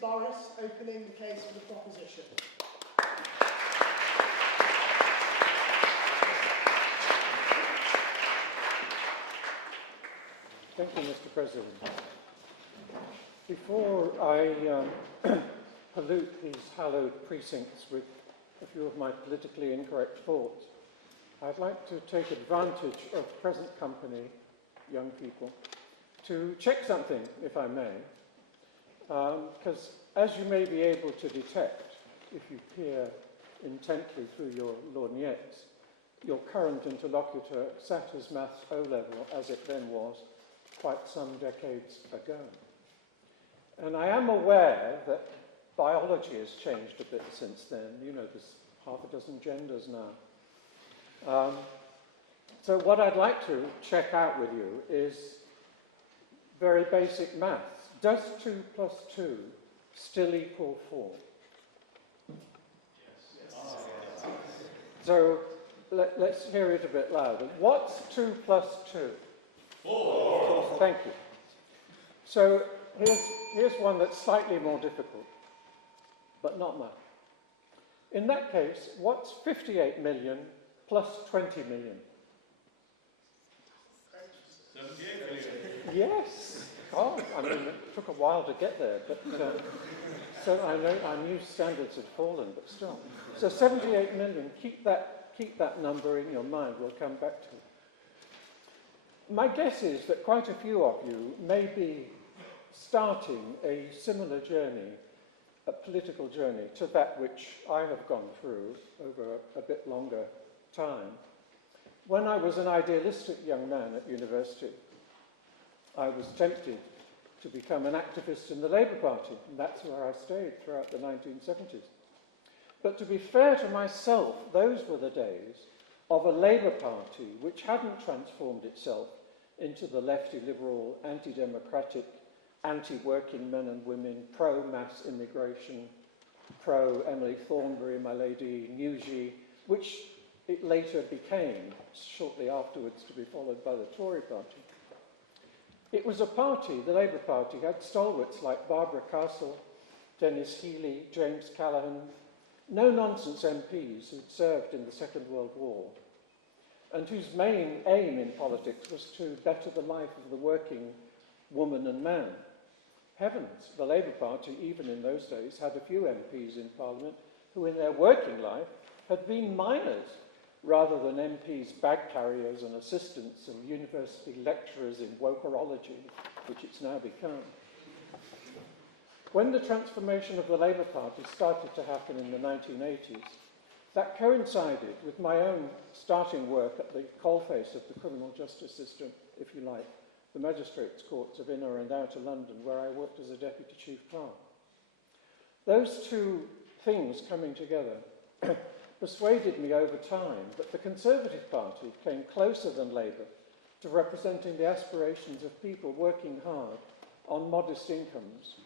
Burriss opening the case for the proposition. Thank you, Mr. President. Before I pollute these hallowed precincts with a few of my politically incorrect thoughts, I'd like to take advantage of present company, young people, to check something, if I may, because as you may be able to detect if you peer intently through your lorgnettes, your current interlocutor sat his maths O-level, as it then was, quite some decades ago. And I am aware that biology has changed a bit since then. You know, there's half a dozen genders now. So what I'd like to check out with you is very basic maths. Does 2 plus 2 still equal 4? Yes. So let's hear it a bit louder. What's 2 plus 2? 4. Thank you. So here's one that's slightly more difficult, but not much. In that case, what's 58 million plus 20 million? 78 million. Yes. Oh, I mean, it took a while to get there, but so I know our new standards had fallen, but still. So 78 million. Keep that number in your mind. We'll come back to it. My guess is that quite a few of you may be starting a similar journey, a political journey, to that which I have gone through over a bit longer time. When I was an idealistic young man at university, I was tempted to become an activist in the Labour Party, and that's where I stayed throughout the 1970s. But to be fair to myself, those were the days of a Labour Party which hadn't transformed itself into the lefty liberal, anti-democratic, anti-working men and women, pro-mass immigration, pro-Emily Thornberry, my lady, Newsy, which it later became, shortly afterwards, to be followed by the Tory party. It was a party, the Labour Party, had stalwarts like Barbara Castle, Dennis Healey, James Callaghan, no-nonsense MPs who'd served in the Second World War, and whose main aim in politics was to better the life of the working woman and man. Heavens, the Labour Party, even in those days, had a few MPs in Parliament who in their working life had been miners, rather than MPs, bag carriers and assistants and university lecturers in wokerology, which it's now become. When the transformation of the Labour Party started to happen in the 1980s, that coincided with my own starting work at the coalface of the criminal justice system, if you like, the magistrates' courts of inner and outer London, where I worked as a deputy chief clerk. Those two things coming together persuaded me over time that the Conservative Party came closer than Labour to representing the aspirations of people working hard on modest incomes.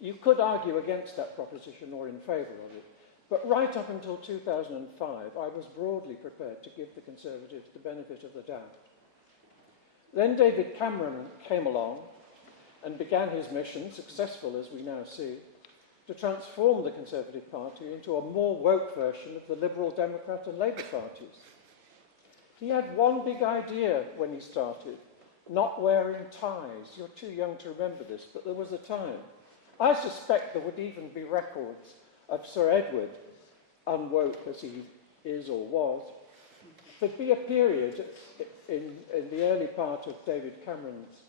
You could argue against that proposition or in favour of it, but right up until 2005, I was broadly prepared to give the Conservatives the benefit of the doubt. Then David Cameron came along and began his mission, successful as we now see, to transform the Conservative Party into a more woke version of the Liberal Democrat and Labour parties. He had one big idea when he started, not wearing ties. You're too young to remember this, but there was a time. I suspect there would even be records of Sir Edward, unwoke as he is or was. There'd be a period in the early part of David Cameron's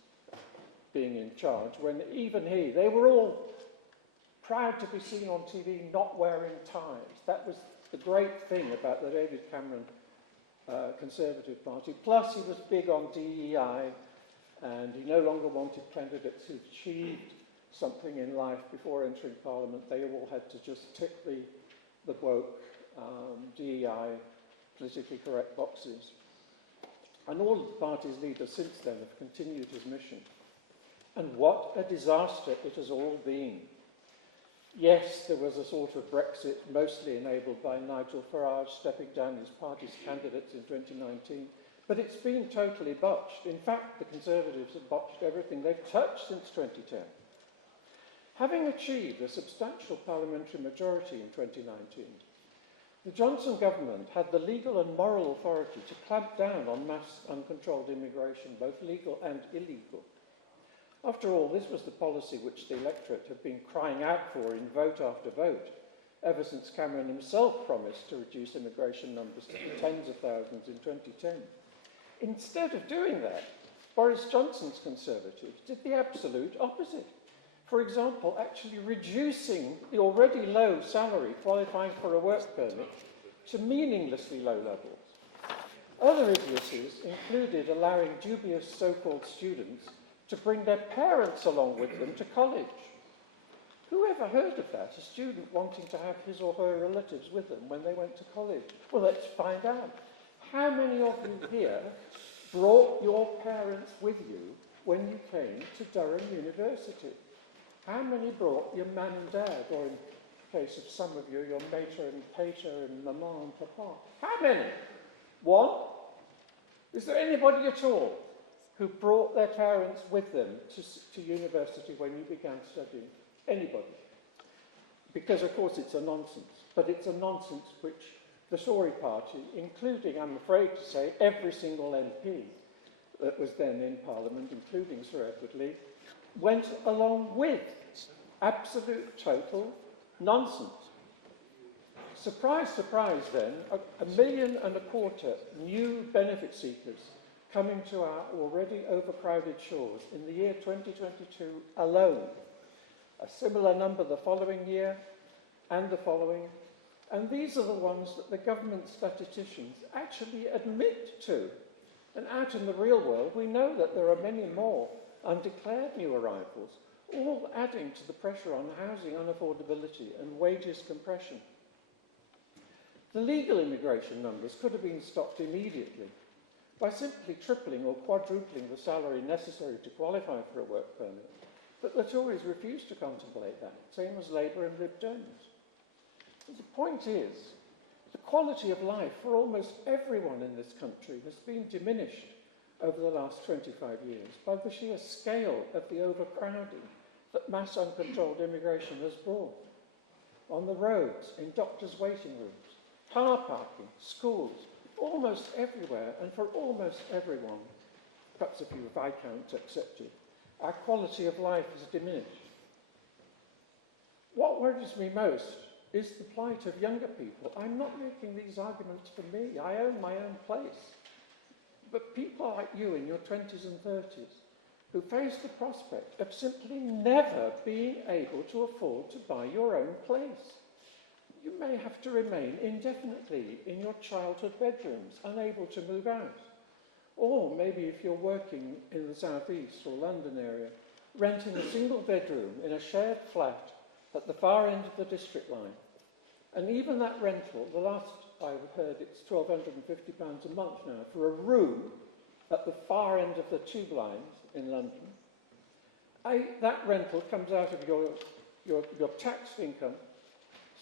being in charge when even they were all proud to be seen on TV not wearing ties. That was the great thing about the David Cameron Conservative Party. Plus he was big on DEI, and he no longer wanted candidates who achieved something in life before entering Parliament. They all had to just tick the woke DEI politically correct boxes. And all of the party's leaders since then have continued his mission. And what a disaster it has all been. Yes, there was a sort of Brexit mostly enabled by Nigel Farage stepping down as party's candidates in 2019, but it's been totally botched. In fact, the Conservatives have botched everything they've touched since 2010. Having achieved a substantial parliamentary majority in 2019, the Johnson government had the legal and moral authority to clamp down on mass uncontrolled immigration, both legal and illegal. After all, this was the policy which the electorate had been crying out for in vote after vote, ever since Cameron himself promised to reduce immigration numbers to tens of thousands in 2010. Instead of doing that, Boris Johnson's Conservatives did the absolute opposite. For example, actually reducing the already low salary qualifying for a work permit to meaninglessly low levels. Other idiocies included allowing dubious so-called students to bring their parents along with them to college. Who ever heard of that, a student wanting to have his or her relatives with them when they went to college? Well, let's find out. How many of you here brought your parents with you when you came to Durham University? How many brought your mum and dad, or in the case of some of you, your mater and pater and mama and papa? How many? One? Is there anybody at all who brought their parents with them to university when you began studying? Anybody? Because, of course, it's a nonsense. But it's a nonsense which the Tory party, including, I'm afraid to say, every single MP that was then in Parliament, including Sir Edward Leigh, went along with. Absolute, total nonsense. Surprise, surprise then, 1.25 million new benefit seekers coming to our already overcrowded shores in the year 2022 alone. A similar number the following year and the following. And these are the ones that the government statisticians actually admit to. And out in the real world, we know that there are many more undeclared new arrivals, all adding to the pressure on housing unaffordability and wages compression. The legal immigration numbers could have been stopped immediately by simply tripling or quadrupling the salary necessary to qualify for a work permit. But the Tories refused to contemplate that, same as Labour and Lib Dems. The point is, the quality of life for almost everyone in this country has been diminished over the last 25 years by the sheer scale of the overcrowding that mass uncontrolled immigration has brought. On the roads, in doctors' waiting rooms, car parking, schools, almost everywhere and for almost everyone, perhaps a few Viscounts accepted, our quality of life is diminished. What worries me most is the plight of younger people. I'm not making these arguments for me. I own my own place. But people like you in your 20s and 30s who face the prospect of simply never being able to afford to buy your own place. You may have to remain indefinitely in your childhood bedrooms, unable to move out. Or maybe if you're working in the South East or London area, renting a single bedroom in a shared flat at the far end of the district line. And even that rental, the last I've heard it's £1,250 a month now for a room at the far end of the tube lines in London. That rental comes out of your taxed income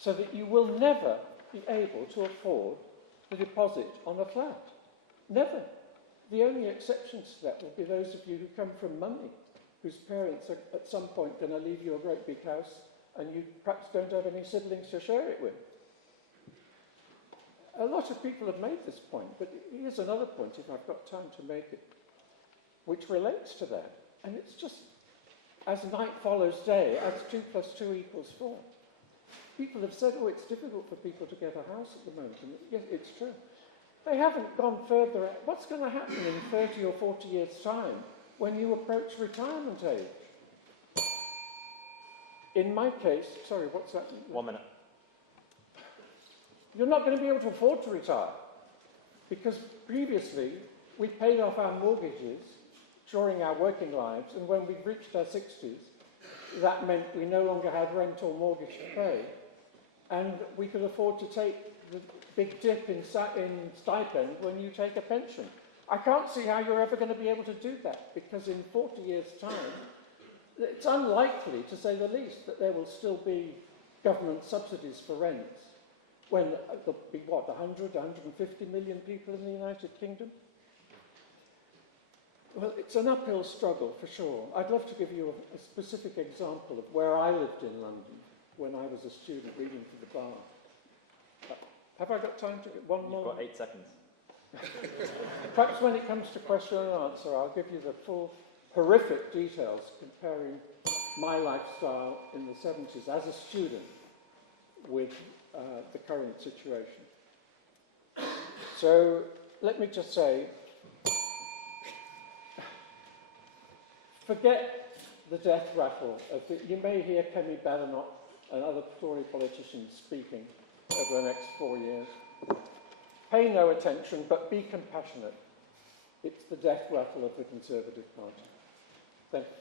so that you will never be able to afford the deposit on a flat. Never. The only exceptions to that will be those of you who come from money, whose parents are at some point going to leave you a great big house and you perhaps don't have any siblings to share it with. A lot of people have made this point, but here's another point, if I've got time to make it, which relates to that. And it's just, as night follows day, as 2 + 2 = 4. People have said, oh, it's difficult for people to get a house at the moment. And yes, it's true. They haven't gone further. What's going to happen in 30 or 40 years' time when you approach retirement age? In my case, sorry, what's that? 1 minute. You're not going to be able to afford to retire because previously we paid off our mortgages during our working lives, and when we reached our 60s, that meant we no longer had rent or mortgage to pay, and we could afford to take the big dip in stipend when you take a pension. I can't see how you're ever going to be able to do that, because in 40 years' time, it's unlikely, to say the least, that there will still be government subsidies for rents when there'll be, 100, 150 million people in the United Kingdom? Well, it's an uphill struggle, for sure. I'd love to give you a specific example of where I lived in London when I was a student reading to the bar. Have I got time to get one more? You've got 8 seconds. Perhaps when it comes to question and answer, I'll give you the full horrific details comparing my lifestyle in the 70s as a student with the current situation. So let me just say, forget the death rattle. You may hear Kemi Badenoch and other Tory politicians speaking over the next 4 years. Pay no attention, but be compassionate. It's the death rattle of the Conservative Party. Thank you.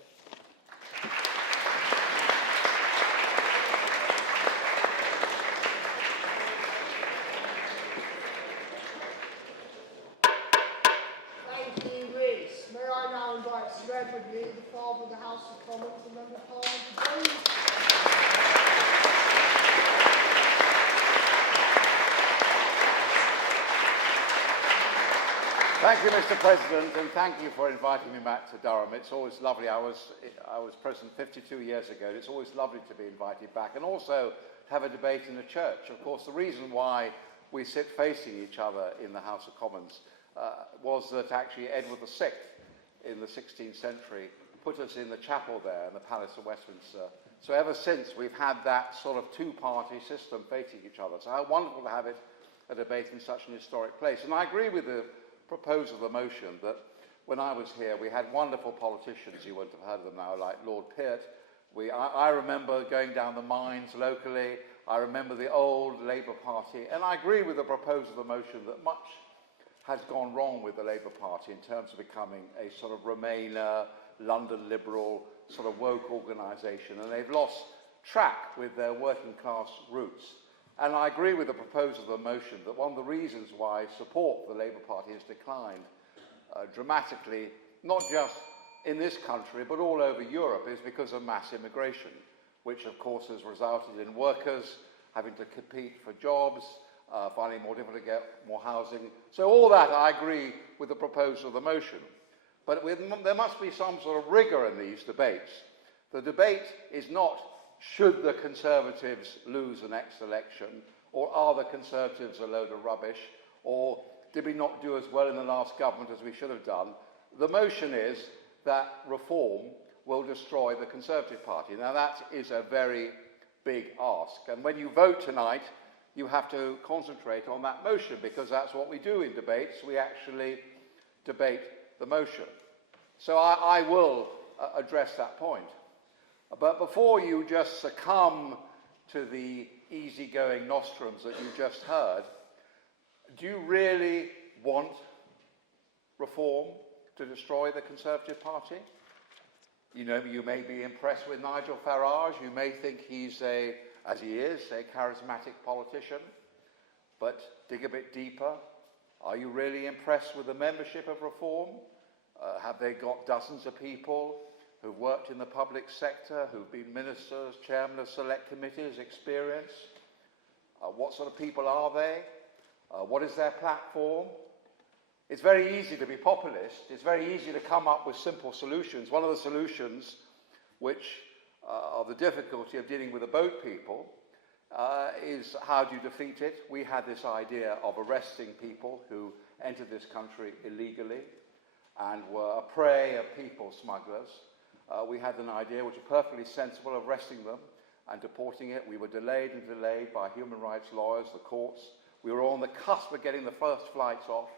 Thank you, Rhys. May I now invite Sir Edward Leigh, the Father of the House of Commons and Member of Parliament, to join us. Thank you, Mr. President, and thank you for inviting me back to Durham. It's always lovely. I was president 52 years ago. It's always lovely to be invited back, and also to have a debate in the church. Of course, the reason why we sit facing each other in the House of Commons was that actually Edward VI, in the 16th century, put us in the chapel there in the Palace of Westminster. So ever since, we've had that sort of two-party system facing each other. So how wonderful to have a debate in such an historic place. And I agree with the proposal of the motion that when I was here, we had wonderful politicians, you wouldn't have heard of them now, like Lord Peart. I remember going down the mines locally. I remember the old Labour Party. And I agree with the proposal of the motion that much has gone wrong with the Labour Party in terms of becoming a sort of Remainer, London Liberal, sort of woke organisation. And they've lost track with their working class roots. And I agree with the proposal of the motion that one of the reasons why support for the Labour Party has declined dramatically, not just in this country, but all over Europe, is because of mass immigration, which of course has resulted in workers having to compete for jobs, finding it more difficult to get more housing. So all that, I agree with the proposal of the motion. But there must be some sort of rigour in these debates. The debate is not, should the Conservatives lose the next election, or are the Conservatives a load of rubbish, or did we not do as well in the last government as we should have done? The motion is that reform will destroy the Conservative Party. Now that is a very big ask, and when you vote tonight, you have to concentrate on that motion, because that's what we do in debates. We actually debate the motion. So I will address that point. But before you just succumb to the easygoing nostrums that you just heard, do you really want reform to destroy the Conservative Party? You know, you may be impressed with Nigel Farage. You may think he's as he is, a charismatic politician. But dig a bit deeper. Are you really impressed with the membership of Reform? Have they got dozens of people who've worked in the public sector, who've been ministers, chairmen of select committees, experience? What sort of people are they? What is their platform? It's very easy to be populist. It's very easy to come up with simple solutions. One of the solutions, which are the difficulty of dealing with the boat people, is how do you defeat it? We had this idea of arresting people who entered this country illegally and were a prey of people smugglers. We had an idea, which was perfectly sensible, of arresting them and deporting it. We were delayed and delayed by human rights lawyers, the courts. We were on the cusp of getting the first flights off.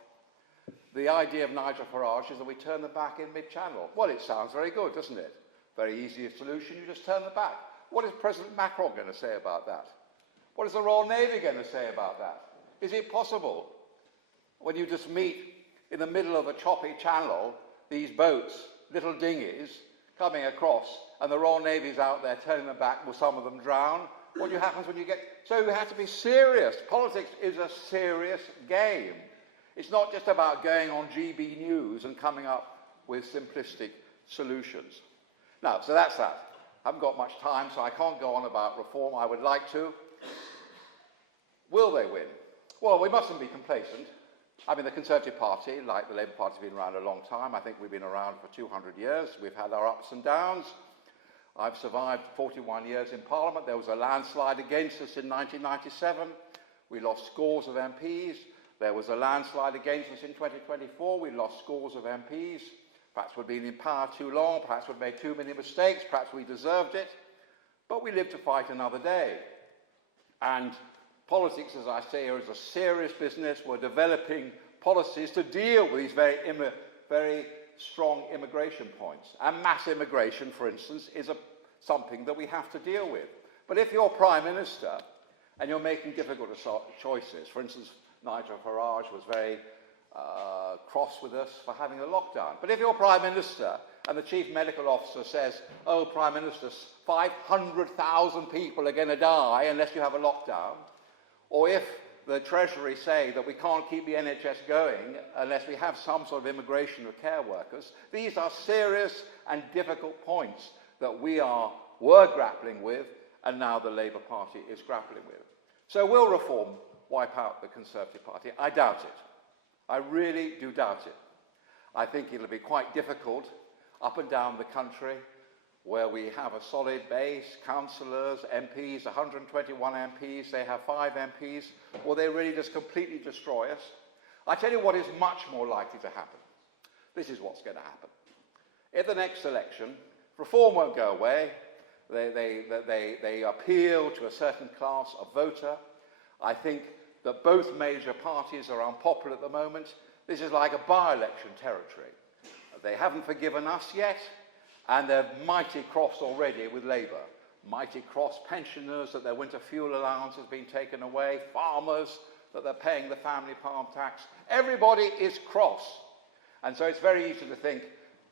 The idea of Nigel Farage is that we turn them back in mid-channel. Well, it sounds very good, doesn't it? Very easy solution, you just turn them back. What is President Macron going to say about that? What is the Royal Navy going to say about that? Is it possible, when you just meet in the middle of a choppy channel, these boats, little dinghies, coming across, and the Royal Navy's out there turning them back, will some of them drown? What happens when you get... So you have to be serious. Politics is a serious game. It's not just about going on GB News and coming up with simplistic solutions. Now, so that's that. I haven't got much time, so I can't go on about reform. I would like to. Will they win? Well, we mustn't be complacent. I mean, the Conservative Party, like the Labour Party, has been around a long time. I think we've been around for 200 years. We've had our ups and downs. I've survived 41 years in Parliament. There was a landslide against us in 1997. We lost scores of MPs. There was a landslide against us in 2024. We lost scores of MPs. Perhaps we've been in power too long. Perhaps we've made too many mistakes. Perhaps we deserved it. But we live to fight another day. And politics, as I say, is a serious business. We're developing policies to deal with these very strong immigration points. And mass immigration, for instance, is something that we have to deal with. But if you're Prime Minister and you're making difficult choices, for instance, Nigel Farage was very cross with us for having a lockdown. But if you're Prime Minister and the Chief Medical Officer says, oh, Prime Minister, 500,000 people are going to die unless you have a lockdown, or if the Treasury say that we can't keep the NHS going unless we have some sort of immigration of care workers, these are serious and difficult points that were grappling with, and now the Labour Party is grappling with. So will reform wipe out the Conservative Party? I doubt it. I really do doubt it. I think it'll be quite difficult up and down the country where we have a solid base, councillors, MPs, 121 MPs, they have 5 MPs. Will they really just completely destroy us? I tell you what is much more likely to happen. This is what's going to happen. In the next election, reform won't go away. They appeal to a certain class of voter. I think that both major parties are unpopular at the moment. This is like a by-election territory. They haven't forgiven us yet, and they're mighty cross already with Labour. Mighty cross pensioners that their winter fuel allowance has been taken away, farmers that they're paying the family farm tax. Everybody is cross. And so it's very easy to think,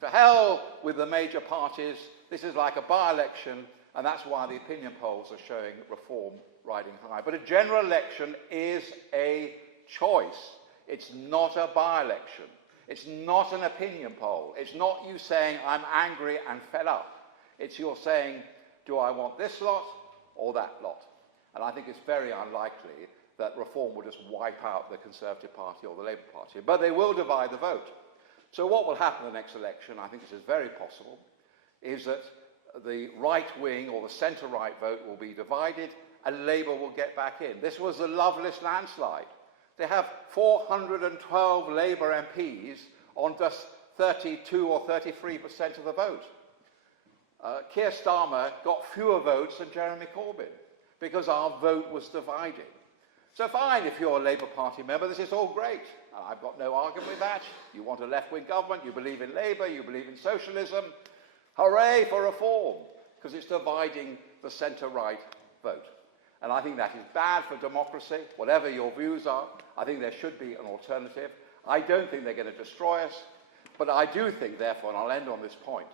to hell with the major parties, this is like a by-election, and that's why the opinion polls are showing reform riding high. But a general election is a choice. It's not a by-election. It's not an opinion poll. It's not you saying, I'm angry and fed up. It's you're saying, do I want this lot or that lot? And I think it's very unlikely that reform will just wipe out the Conservative Party or the Labour Party. But they will divide the vote. So what will happen in the next election, I think this is very possible, is that the right wing or the centre-right vote will be divided and Labour will get back in. This was the Lovelace landslide. They have 412 Labour MPs on just 32 or 33% of the vote. Keir Starmer got fewer votes than Jeremy Corbyn because our vote was divided. So fine, if you're a Labour Party member, this is all great. I've got no argument with that. You want a left-wing government, you believe in Labour, you believe in socialism. Hooray for reform, because it's dividing the centre-right vote. And I think that is bad for democracy. Whatever your views are, I think there should be an alternative. I don't think they're going to destroy us, but I do think, therefore, and I'll end on this point,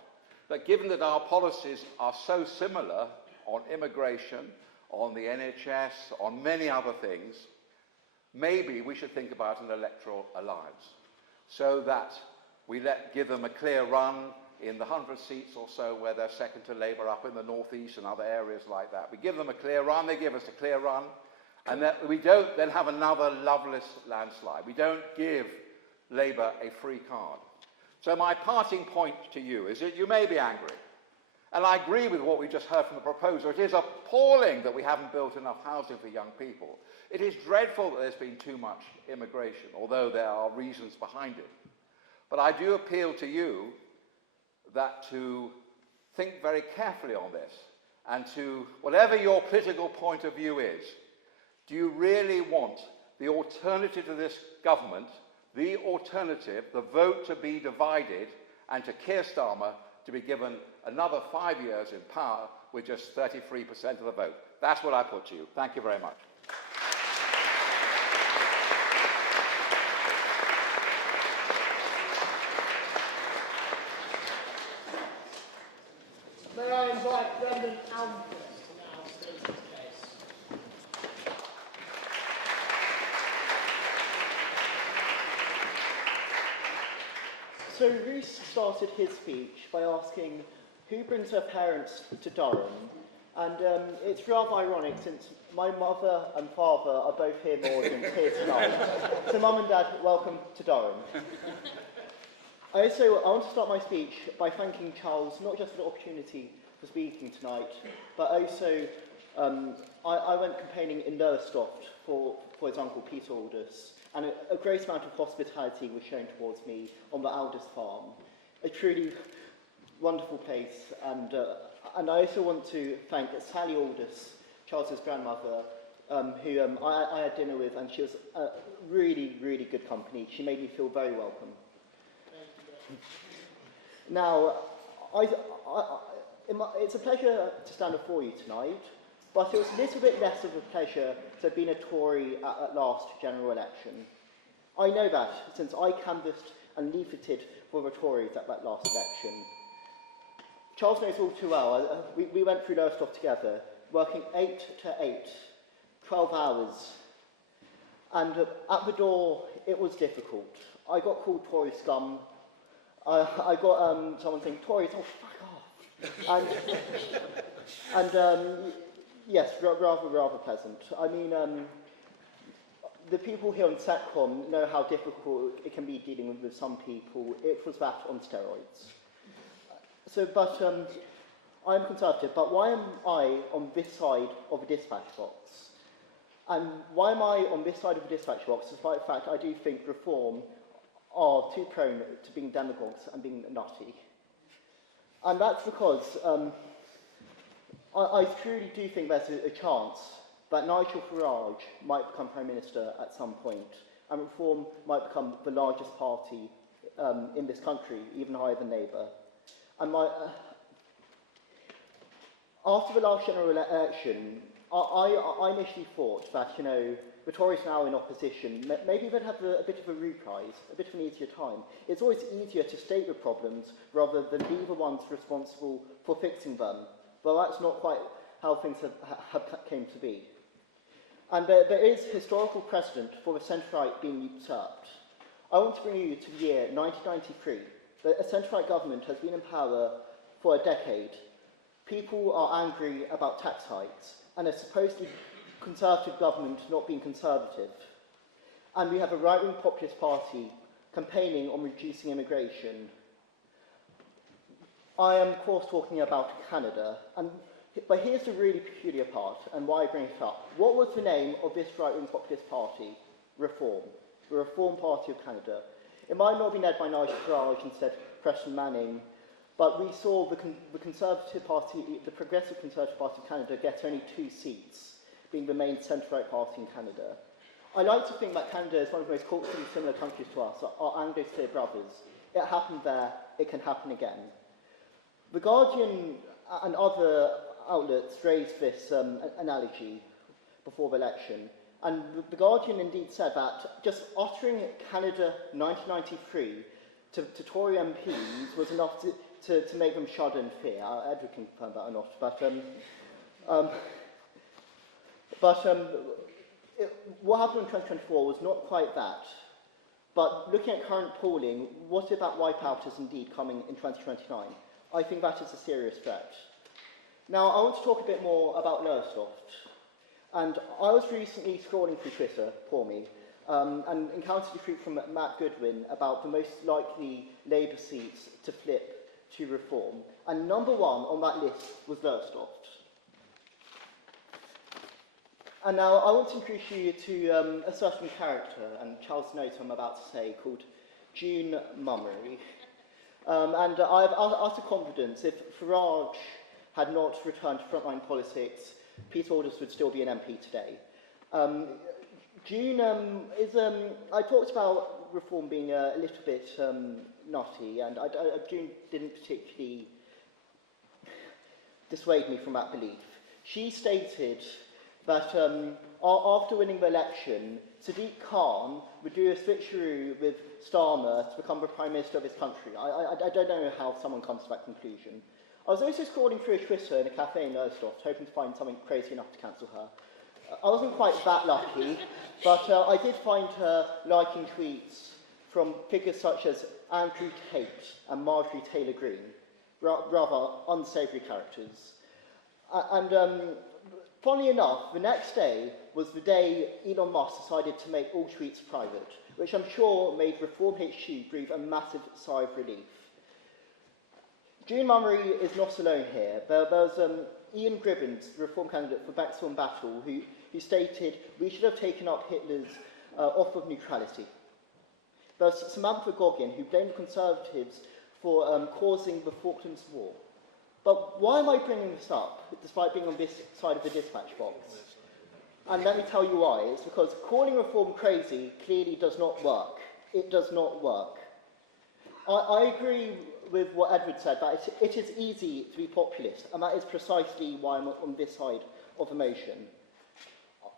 that given that our policies are so similar on immigration, on the NHS, on many other things, maybe we should think about an electoral alliance so that we give them a clear run in the 100 seats or so where they're second to Labour up in the northeast and other areas like that. We give them a clear run, they give us a clear run, and that we don't then have another Lovelace landslide. We don't give Labour a free card. So my parting point to you is that you may be angry. And I agree with what we just heard from the proposer. It is appalling that we haven't built enough housing for young people. It is dreadful that there's been too much immigration, although there are reasons behind it. But I do appeal to you that to think very carefully on this and to, whatever your political point of view is, do you really want the alternative to this government, the alternative, the vote to be divided, and to Keir Starmer to be given another 5 years in power with just 33% of the vote? That's what I put to you. Thank you very much. May I invite Brendan Almqvist to now state his case. So Rhys started his speech by asking who brings her parents to Durham And it's rather ironic since my mother and father are both here in the audience here tonight. So Mum and Dad, welcome to Durham. I want to start my speech by thanking Charles, not just for the opportunity for speaking tonight, but also I went campaigning in Lowestoft for his uncle Peter Aldous, and a great amount of hospitality was shown towards me on the Aldous farm. A truly wonderful place, and I also want to thank Sally Aldous, Charles's grandmother, who I had dinner with, and she was really, really good company. She made me feel very welcome. Now, it's a pleasure to stand before you tonight, but it was a little bit less of a pleasure to have been a Tory at last general election. I know that since I canvassed and leafleted for the Tories at that last election. Charles knows all too well. We went through Lowestoft together, working 8 to 8, 12 hours. And at the door, it was difficult. I got called Tory scum. I got someone saying, Tories, oh, fuck off. And yes, rather pleasant. I mean, the people here on SETCOM know how difficult it can be dealing with some people. It was that on steroids. But I'm Conservative, but why am I on this side of the dispatch box? And why am I on this side of the dispatch box, despite the fact I do think reform are too prone to being demagogues and being nutty? And that's because I truly do think there's a chance that Nigel Farage might become Prime Minister at some point, and Reform might become the largest party in this country, even higher than Labour. And after the last general election, I initially thought that, the Tories now in opposition, maybe they'd have a bit of a reprise, a bit of an easier time. It's always easier to state the problems rather than be the ones responsible for fixing them. But that's not quite how things have came to be. And there is historical precedent for the centre-right being usurped. I want to bring you to the year 1993. A centre-right government has been in power for a decade. People are angry about tax hikes, and a supposedly Conservative government not being Conservative. And we have a right-wing populist party campaigning on reducing immigration. I am, of course, talking about Canada, but here's the really peculiar part, and why I bring it up. What was the name of this right-wing populist party? Reform. The Reform Party of Canada. It might not be led by Nigel Farage instead Preston Manning, but we saw the Conservative Party, the Progressive Conservative Party of Canada, get only 2 seats, being the main centre-right party in Canada. I like to think that Canada is one of the most culturally similar countries to us, our Anglo-Sphere brothers. It happened there, it can happen again. The Guardian and other outlets raised this analogy before the election, and the Guardian indeed said that just uttering Canada 1993 to Tory MPs was enough to make them shudder in fear. Edward can confirm that or not, what happened in 2024 was not quite that. But looking at current polling, what if that wipeout is indeed coming in 2029? I think that is a serious threat. Now, I want to talk a bit more about Lowestoft. And I was recently scrolling through Twitter, poor me, and encountered a tweet from Matt Goodwin about the most likely Labour seats to flip to Reform. And number 1 on that list was Lowestoft. And now I want to introduce you to a certain character, and Charles knows what I'm about to say, called June Mummery. And I have utter confidence if Farage had not returned to frontline politics, Peter Aldous would still be an MP today. June I talked about Reform being a little bit nutty, and June didn't particularly dissuade me from that belief. She stated that after winning the election, Sadiq Khan would do a switcheroo with Starmer to become the Prime Minister of his country. I don't know how someone comes to that conclusion. I was also scrolling through a Twitter in a cafe in Lowestoft, hoping to find something crazy enough to cancel her. I wasn't quite that lucky, but I did find her liking tweets from figures such as Andrew Tate and Marjorie Taylor Greene, rather unsavoury characters. Funnily enough, the next day was the day Elon Musk decided to make all tweets private, which I'm sure made Reform HQ breathe a massive sigh of relief. June Mummery is not alone here. There was Ian Gribbins, the Reform candidate for Bexhill and Battle, who stated, "We should have taken up Hitler's offer of neutrality." There's Samantha Goggin, who blamed the Conservatives for causing the Falklands War. But why am I bringing this up, despite being on this side of the dispatch box? And let me tell you why. It's because calling Reform crazy clearly does not work. It does not work. I agree with what Edward said, that it is easy to be populist, and that is precisely why I'm on this side of the motion.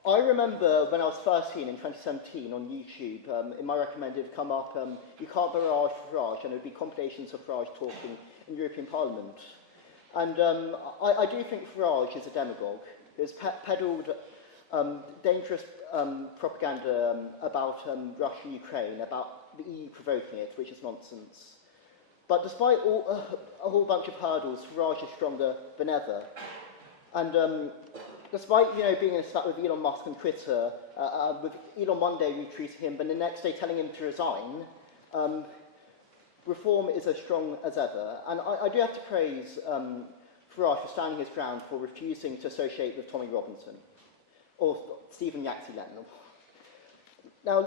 I remember when I was 13 in 2017 on YouTube, in my recommended come up, "You can't barrage Farage," and it would be compilations of Farage talking in European Parliament. And I do think Farage is a demagogue. He's peddled dangerous propaganda about Russia and Ukraine, about the EU provoking it, which is nonsense. But despite a whole bunch of hurdles, Farage is stronger than ever. And despite being in a spat with Elon Musk on Twitter, with Elon one day retweeting him, but the next day telling him to resign, Reform is as strong as ever. And I do have to praise Farage for standing his ground, for refusing to associate with Tommy Robinson or Stephen Yaxley-Lennon. Now,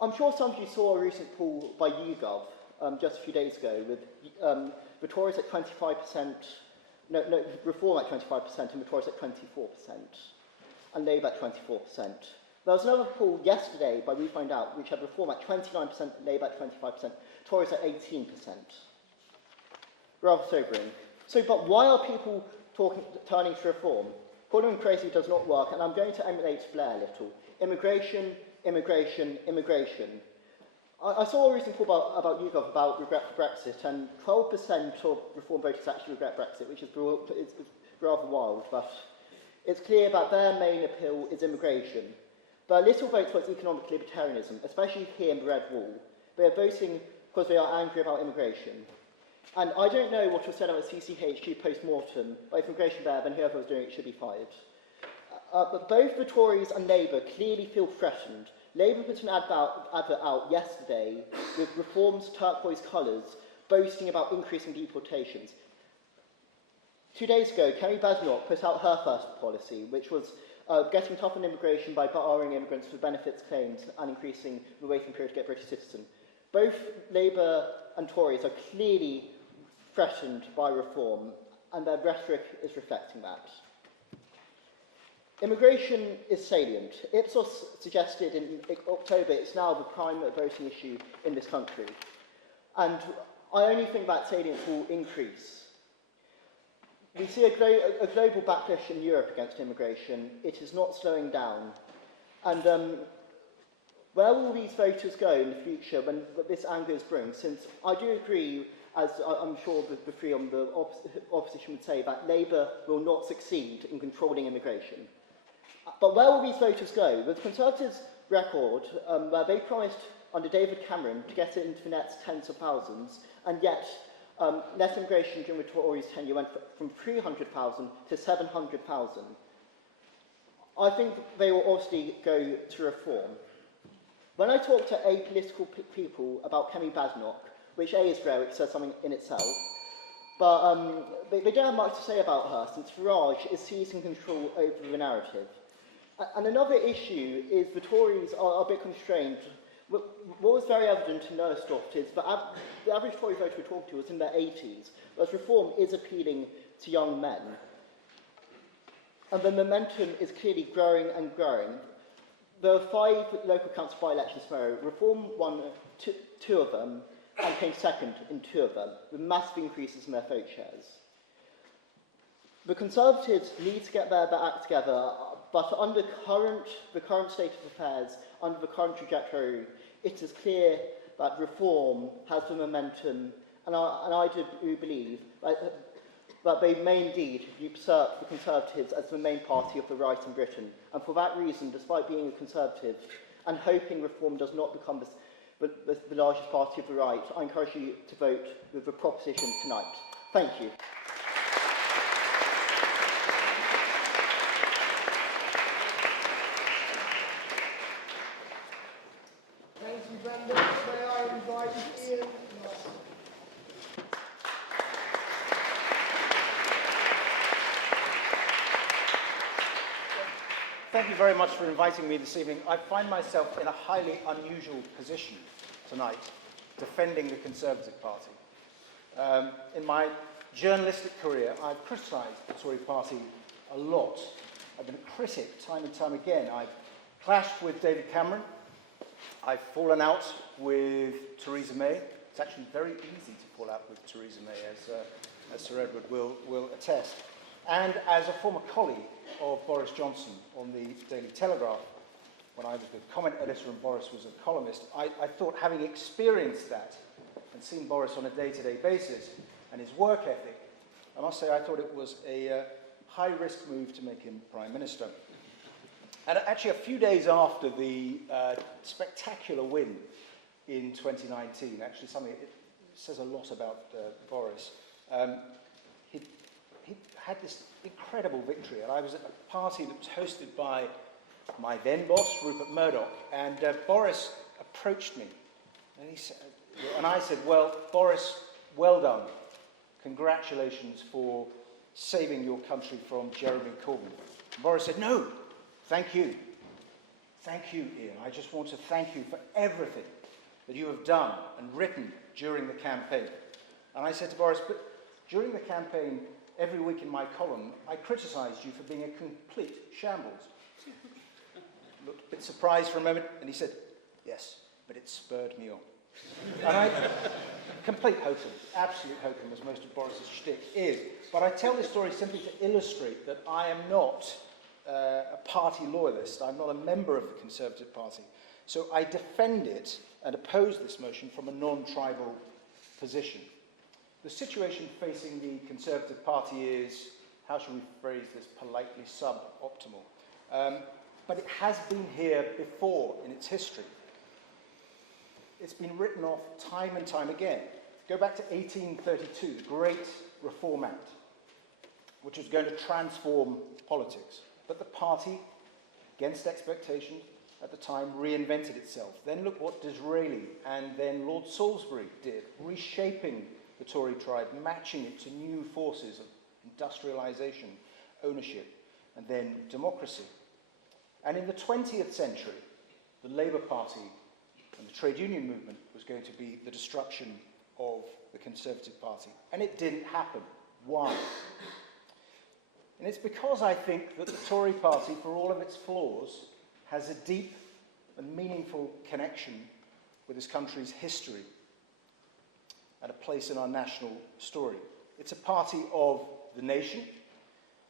I'm sure some of you saw a recent poll by YouGov just a few days ago with the Tories at 25%, Reform at 25% and the Tories at 24%, and Labour at 24%. There was another poll yesterday by We Find Out which had Reform at 29%, Labour at 25%, Tories at 18%. Rather sobering. But why are people turning to Reform? Calling them crazy does not work, and I'm going to emulate Blair a little. Immigration, immigration, immigration. I saw a recent poll about YouGov about regret for Brexit, and 12% of Reform voters actually regret Brexit, which is rather wild, but it's clear that their main appeal is immigration. But little vote towards economic libertarianism, especially here in the Red Wall. They are voting because they are angry about immigration. And I don't know what was said about CCHQ post-mortem, but if immigration bad, then whoever was doing it should be fired. But both the Tories and Labour clearly feel threatened. Labour put an advert out yesterday with Reform's turquoise colours, boasting about increasing deportations. 2 days ago, Kemi Badenoch put out her first policy, which was getting tough on immigration by barring immigrants for benefits claims and increasing the waiting period to get British citizen. Both Labour and Tories are clearly threatened by Reform, and their rhetoric is reflecting that. Immigration is salient. Ipsos suggested in October it's now the prime voting issue in this country. And I only think that salience will increase. We see a global backlash in Europe against immigration. It is not slowing down. And where will these voters go in the future when this anger is brewing? Since I do agree, as I'm sure the three on the opposition would say, that Labour will not succeed in controlling immigration. But where will these voters go? With the Conservatives' record, where they promised under David Cameron to get it into the nets tens of thousands, and yet net immigration during the Tories' tenure went from 300,000 to 700,000. I think they will obviously go to Reform. When I talk to apolitical people about Kemi Badenoch, which A is rare, it says something in itself, but they don't have much to say about her, since Farage is seizing control over the narrative. And another issue is the Tories are a bit constrained. What was very evident in Lowestoft is that the average Tory voter we talked to was in their 80s, whereas Reform is appealing to young men. And the momentum is clearly growing and growing. There were 5 local council by-elections tomorrow. Reform won 2 of them and came second in 2 of them, with massive increases in their vote shares. The Conservatives need to get their act together, but under the current state of affairs, under the current trajectory, it is clear that Reform has the momentum, and I do believe that they may indeed usurp the Conservatives as the main party of the right in Britain. And for that reason, despite being a Conservative and hoping Reform does not become the largest party of the right, I encourage you to vote with the proposition tonight. Thank you. thank you very much for inviting me this evening. I find myself in a highly unusual position tonight, defending the Conservative Party. In my journalistic career, I've criticised the Tory Party a lot. I've been a critic time and time again. I've clashed with David Cameron. I've fallen out with Theresa May. It's actually very easy to fall out with Theresa May, as Sir Edward will attest. And as a former colleague of Boris Johnson on the Daily Telegraph, when I was the comment editor and Boris was a columnist, I thought, having experienced that and seen Boris on a day-to-day basis and his work ethic, I must say I thought it was a high-risk move to make him Prime Minister. And actually, a few days after the spectacular win in 2019, actually something it says a lot about Boris, he had this incredible victory, and I was at a party that was hosted by my then boss, Rupert Murdoch, and Boris approached me, and I said, well, Boris, well done. Congratulations for saving your country from Jeremy Corbyn. And Boris said, no, thank you. Thank you, Iain. I just want to thank you for everything that you have done and written during the campaign. And I said to Boris, but during the campaign, every week in my column, I criticised you for being a complete shambles. Looked a bit surprised for a moment, and he said, yes, but it spurred me on. And complete hokum, absolute hokum, as most of Boris's shtick is. But I tell this story simply to illustrate that I am not a party loyalist. I'm not a member of the Conservative Party. So I defend it and oppose this motion from a non-tribal position. The situation facing the Conservative Party is, how shall we phrase this politely, suboptimal. But it has been here before in its history. It's been written off time and time again. Go back to 1832, the Great Reform Act, which was going to transform politics. But the party, against expectation at the time, reinvented itself. Then look what Disraeli and then Lord Salisbury did, reshaping the Tory tribe, matching it to new forces of industrialisation, ownership, and then democracy. And in the 20th century, the Labour Party and the trade union movement was going to be the destruction of the Conservative Party. And it didn't happen. Why? And it's because I think that the Tory Party, for all of its flaws, has a deep and meaningful connection with this country's history and a place in our national story. It's a party of the nation,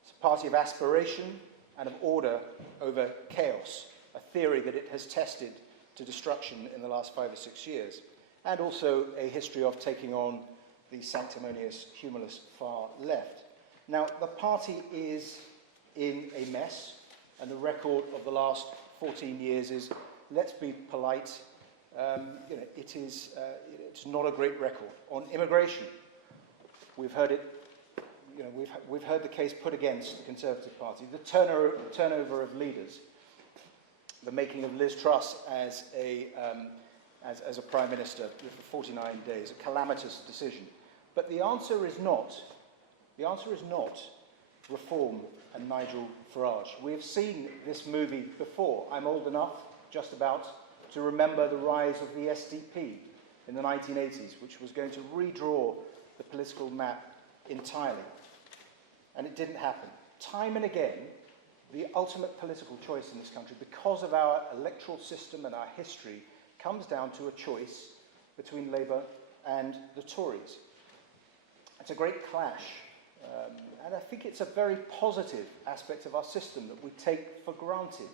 it's a party of aspiration and of order over chaos, a theory that it has tested to destruction in the last 5 or 6 years, and also a history of taking on the sanctimonious, humorless far left. Now, the party is in a mess, and the record of the last 14 years is, let's be polite, it's not a great record. On immigration, we've heard it, we've heard the case put against the Conservative Party. The turnover of leaders, the making of Liz Truss as a Prime Minister for 49 days, a calamitous decision. But the answer is not reform and Nigel Farage. We have seen this movie before. I'm old enough, just about, to remember the rise of the SDP in the 1980s, which was going to redraw the political map entirely. And it didn't happen. Time and again, the ultimate political choice in this country, because of our electoral system and our history, comes down to a choice between Labour and the Tories. It's a great clash. And I think it's a very positive aspect of our system that we take for granted,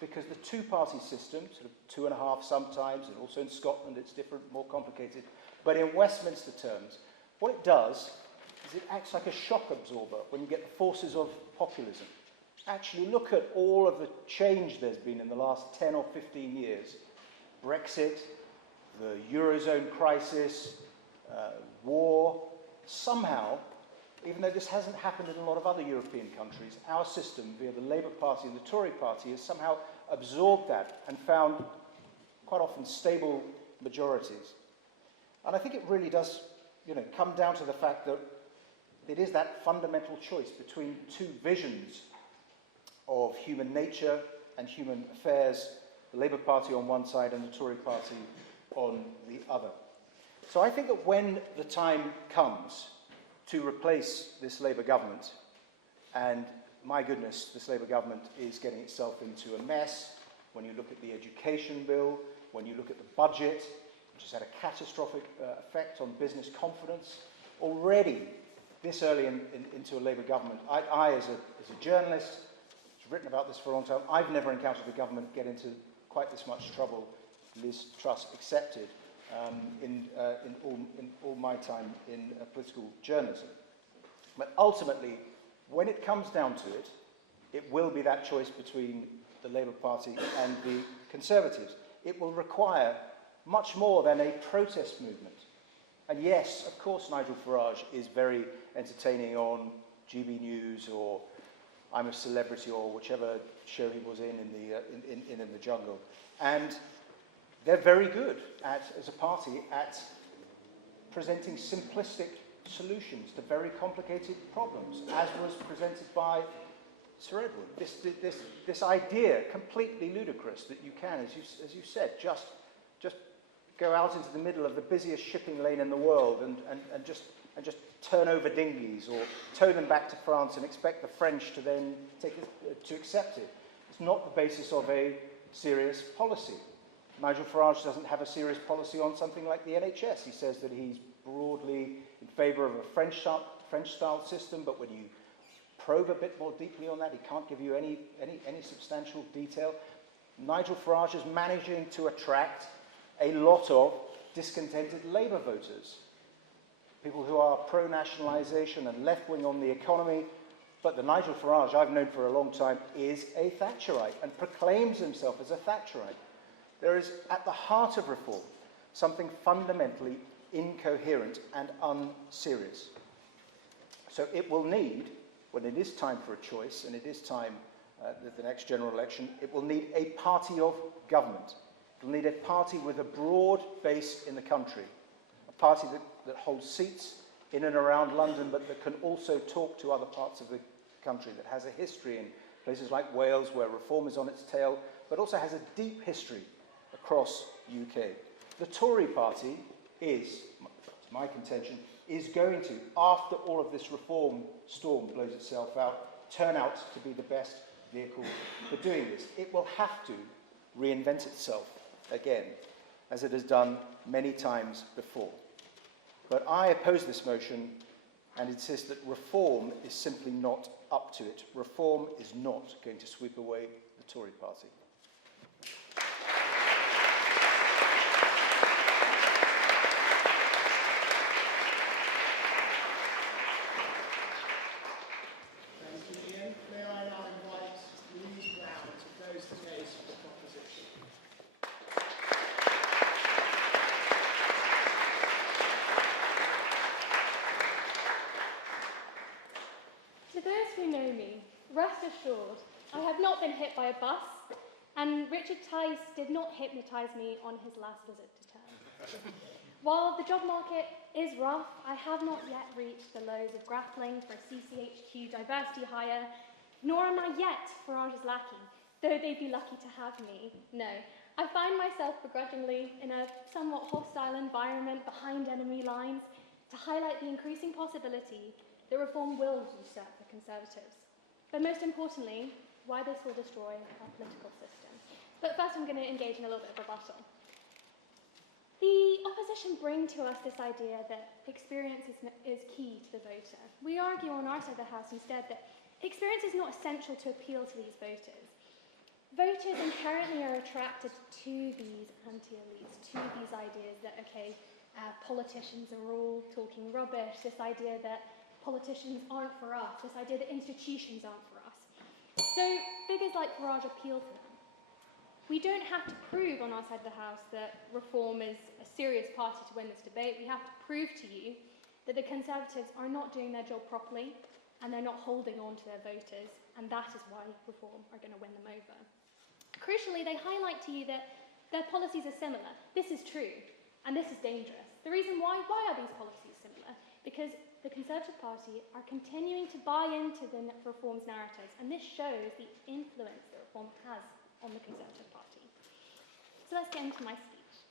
because the two-party system, sort of two and a half sometimes, and also in Scotland it's different, more complicated, but in Westminster terms, what it does is it acts like a shock absorber when you get the forces of populism. Actually, look at all of the change there's been in the last 10 or 15 years. Brexit, the Eurozone crisis, war. Somehow, even though this hasn't happened in a lot of other European countries, our system, via the Labour Party and the Tory Party, has somehow absorbed that and found quite often stable majorities. And I think it really does, come down to the fact that it is that fundamental choice between two visions of human nature and human affairs, the Labour Party on one side and the Tory Party on the other. So I think that when the time comes to replace this Labour government, and my goodness, this Labour government is getting itself into a mess, when you look at the education bill, when you look at the budget, which has had a catastrophic effect on business confidence, already this early into a Labour government, I as a journalist, who's written about this for a long time, I've never encountered the government get into quite this much trouble, Liz Truss accepted, in all my time in political journalism. But ultimately, when it comes down to it, it will be that choice between the Labour Party and the Conservatives. It will require much more than a protest movement. And yes, of course, Nigel Farage is very entertaining on GB News or I'm a Celebrity or whichever show he was in the jungle. And they're very good as a party at presenting simplistic solutions to very complicated problems, as was presented by Sir Edward. This idea, completely ludicrous, that you can, as you said, just go out into the middle of the busiest shipping lane in the world and just turn over dinghies or tow them back to France and expect the French to then to accept it. It's not the basis of a serious policy. Nigel Farage doesn't have a serious policy on something like the NHS. He says that he's broadly in favour of a French-style system, but when you probe a bit more deeply on that, he can't give you any substantial detail. Nigel Farage is managing to attract a lot of discontented Labour voters, people who are pro-nationalisation and left-wing on the economy. But the Nigel Farage I've known for a long time is a Thatcherite and proclaims himself as a Thatcherite. There is, at the heart of reform, something fundamentally incoherent and unserious. So it will need, when it is time for a choice, and it is time the next general election, it will need a party of government. It will need a party with a broad base in the country, a party that holds seats in and around London, but that can also talk to other parts of the country, that has a history in places like Wales, where reform is on its tail, but also has a deep history across UK. The Tory party is, my contention, is going to, after all of this reform storm blows itself out, turn out to be the best vehicle for doing this. It will have to reinvent itself again, as it has done many times before. But I oppose this motion and insist that reform is simply not up to it. Reform is not going to sweep away the Tory party. Thank you, Iain. May I now invite Louise Brown to close the case for the proposition. To those who know me, rest assured, I have not been hit by a bus, and Richard Tice did not hypnotise me on his last visit to town. While the job market is rough, I have not yet reached the lows of grappling for a CCHQ diversity hire, nor am I yet Farage's lackey, though they'd be lucky to have me. No, I find myself begrudgingly in a somewhat hostile environment behind enemy lines to highlight the increasing possibility that reform will usurp the Conservatives. But most importantly, why this will destroy our political system. But first I'm going to engage in a little bit of rebuttal. The opposition bring to us this idea that experience is key to the voter. We argue on our side of the House instead that experience is not essential to appeal to these voters. Voters inherently are attracted to these anti-elites, to these ideas that, politicians are all talking rubbish, this idea that politicians aren't for us, this idea that institutions aren't for us. So figures like Farage appeal to them. We don't have to prove on our side of the House that reform is a serious party to win this debate. We have to prove to you that the Conservatives are not doing their job properly and they're not holding on to their voters, and that is why reform are going to win them over. Crucially, they highlight to you that their policies are similar. This is true, and this is dangerous. The reason why are these policies similar? Because the Conservative Party are continuing to buy into the Reform's narratives, and this shows the influence that Reform has on the Conservative Party. So let's get into my speech.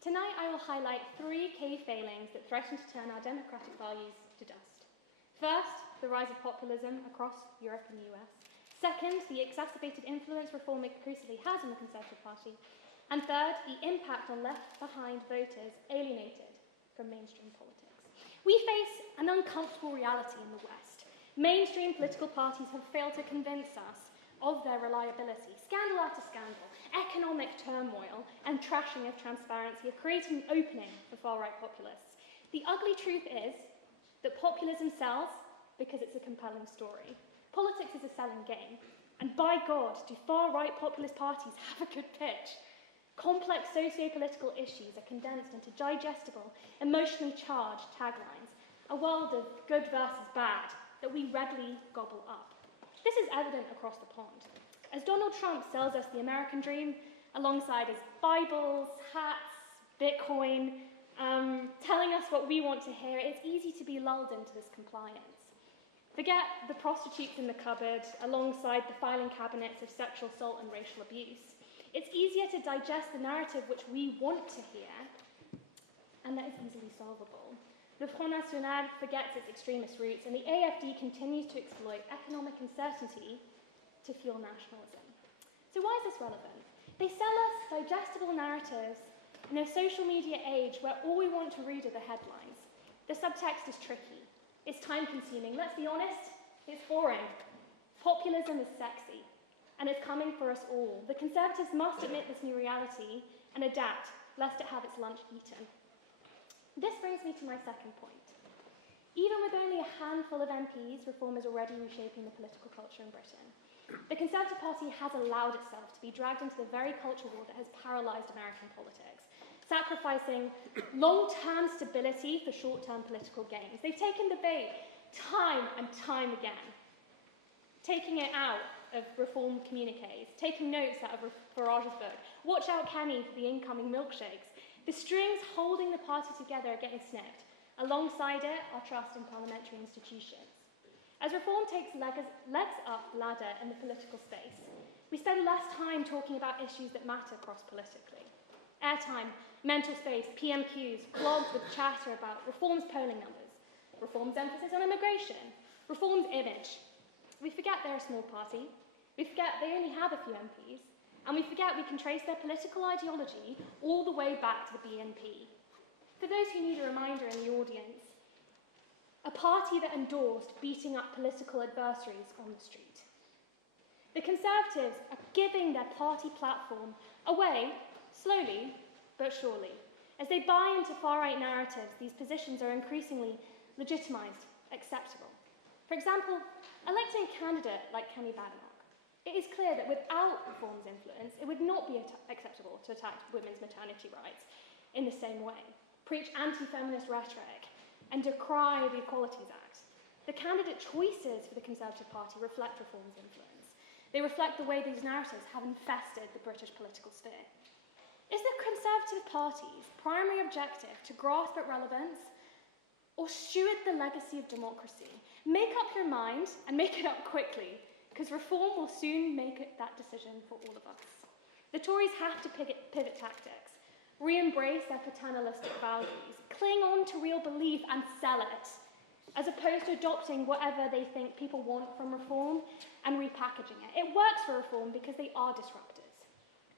Tonight I will highlight 3 key failings that threaten to turn our democratic values to dust. First, the rise of populism across Europe and the US. Second, the exacerbated influence Reform increasingly has on the Conservative Party. And third, the impact on left-behind voters alienated from mainstream politics. We face an uncomfortable reality in the West. Mainstream political parties have failed to convince us of their reliability. Scandal after scandal, economic turmoil, and trashing of transparency are creating an opening for far-right populists. The ugly truth is that populism sells because it's a compelling story. Politics is a selling game, and by God, do far-right populist parties have a good pitch. Complex socio-political issues are condensed into digestible, emotionally charged taglines, a world of good versus bad that we readily gobble up. This is evident across the pond. As Donald Trump sells us the American dream, alongside his Bibles, hats, Bitcoin, telling us what we want to hear, it's easy to be lulled into this compliance. Forget the prostitutes in the cupboard, alongside the filing cabinets of sexual assault and racial abuse. It's easier to digest the narrative which we want to hear, and that is easily solvable. Le Front National forgets its extremist roots, and the AFD continues to exploit economic uncertainty to fuel nationalism. So why is this relevant? They sell us digestible narratives in a social media age where all we want to read are the headlines. The subtext is tricky. It's time-consuming. Let's be honest, it's boring. Populism is sexy, and it's coming for us all. The Conservatives must admit this new reality and adapt, lest it have its lunch eaten. This brings me to my second point. Even with only a handful of MPs, Reform is already reshaping the political culture in Britain. The Conservative Party has allowed itself to be dragged into the very culture war that has paralysed American politics, sacrificing long-term stability for short-term political gains. They've taken the bait time and time again, taking it out of Reform communiques, taking notes out of Farage's book. Watch out, Kenny, for the incoming milkshakes. The strings holding the party together are getting snipped. Alongside it, our trust in parliamentary institutions. As Reform takes legs up the ladder in the political space, we spend less time talking about issues that matter cross-politically. Airtime, mental space, PMQs, blogs with chatter about Reform's polling numbers, Reform's emphasis on immigration, Reform's image. We forget they're a small party, we forget they only have a few MPs, and we forget we can trace their political ideology all the way back to the BNP. For those who need a reminder in the audience, a party that endorsed beating up political adversaries on the street. The Conservatives are giving their party platform away, slowly but surely. As they buy into far-right narratives, these positions are increasingly legitimised, acceptable. For example, electing a candidate like Kemi Badenoch, it is clear that without Reform's influence, it would not be acceptable to attack women's maternity rights in the same way, preach anti-feminist rhetoric, and decry the Equalities Act. The candidate choices for the Conservative Party reflect Reform's influence. They reflect the way these narratives have infested the British political sphere. Is the Conservative Party's primary objective to grasp at relevance or steward the legacy of democracy? Make up your mind and make it up quickly, because Reform will soon make that decision for all of us. The Tories have to pivot tactics, re-embrace their paternalistic values, cling on to real belief and sell it, as opposed to adopting whatever they think people want from Reform and repackaging it. It works for Reform because they are disruptors.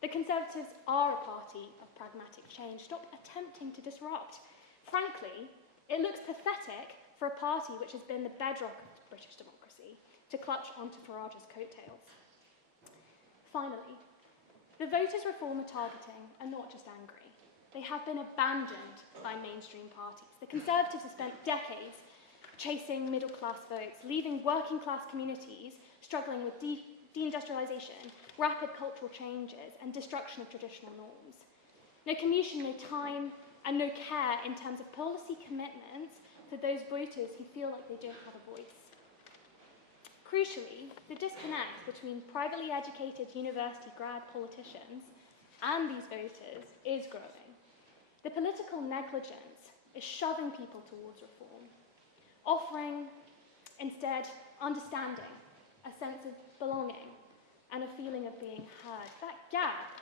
The Conservatives are a party of pragmatic change. Stop attempting to disrupt. Frankly, it looks pathetic for a party which has been the bedrock of British democracy to clutch onto Farage's coattails. Finally, the voters Reform are targeting are not just angry. They have been abandoned by mainstream parties. The Conservatives have spent decades chasing middle-class votes, leaving working-class communities struggling with deindustrialisation, rapid cultural changes, and destruction of traditional norms. No commission, no time, and no care in terms of policy commitments for those voters who feel like they don't have a voice. Crucially, the disconnect between privately educated university grad politicians and these voters is growing. The political negligence is shoving people towards reform, offering instead understanding, a sense of belonging, and a feeling of being heard. That gap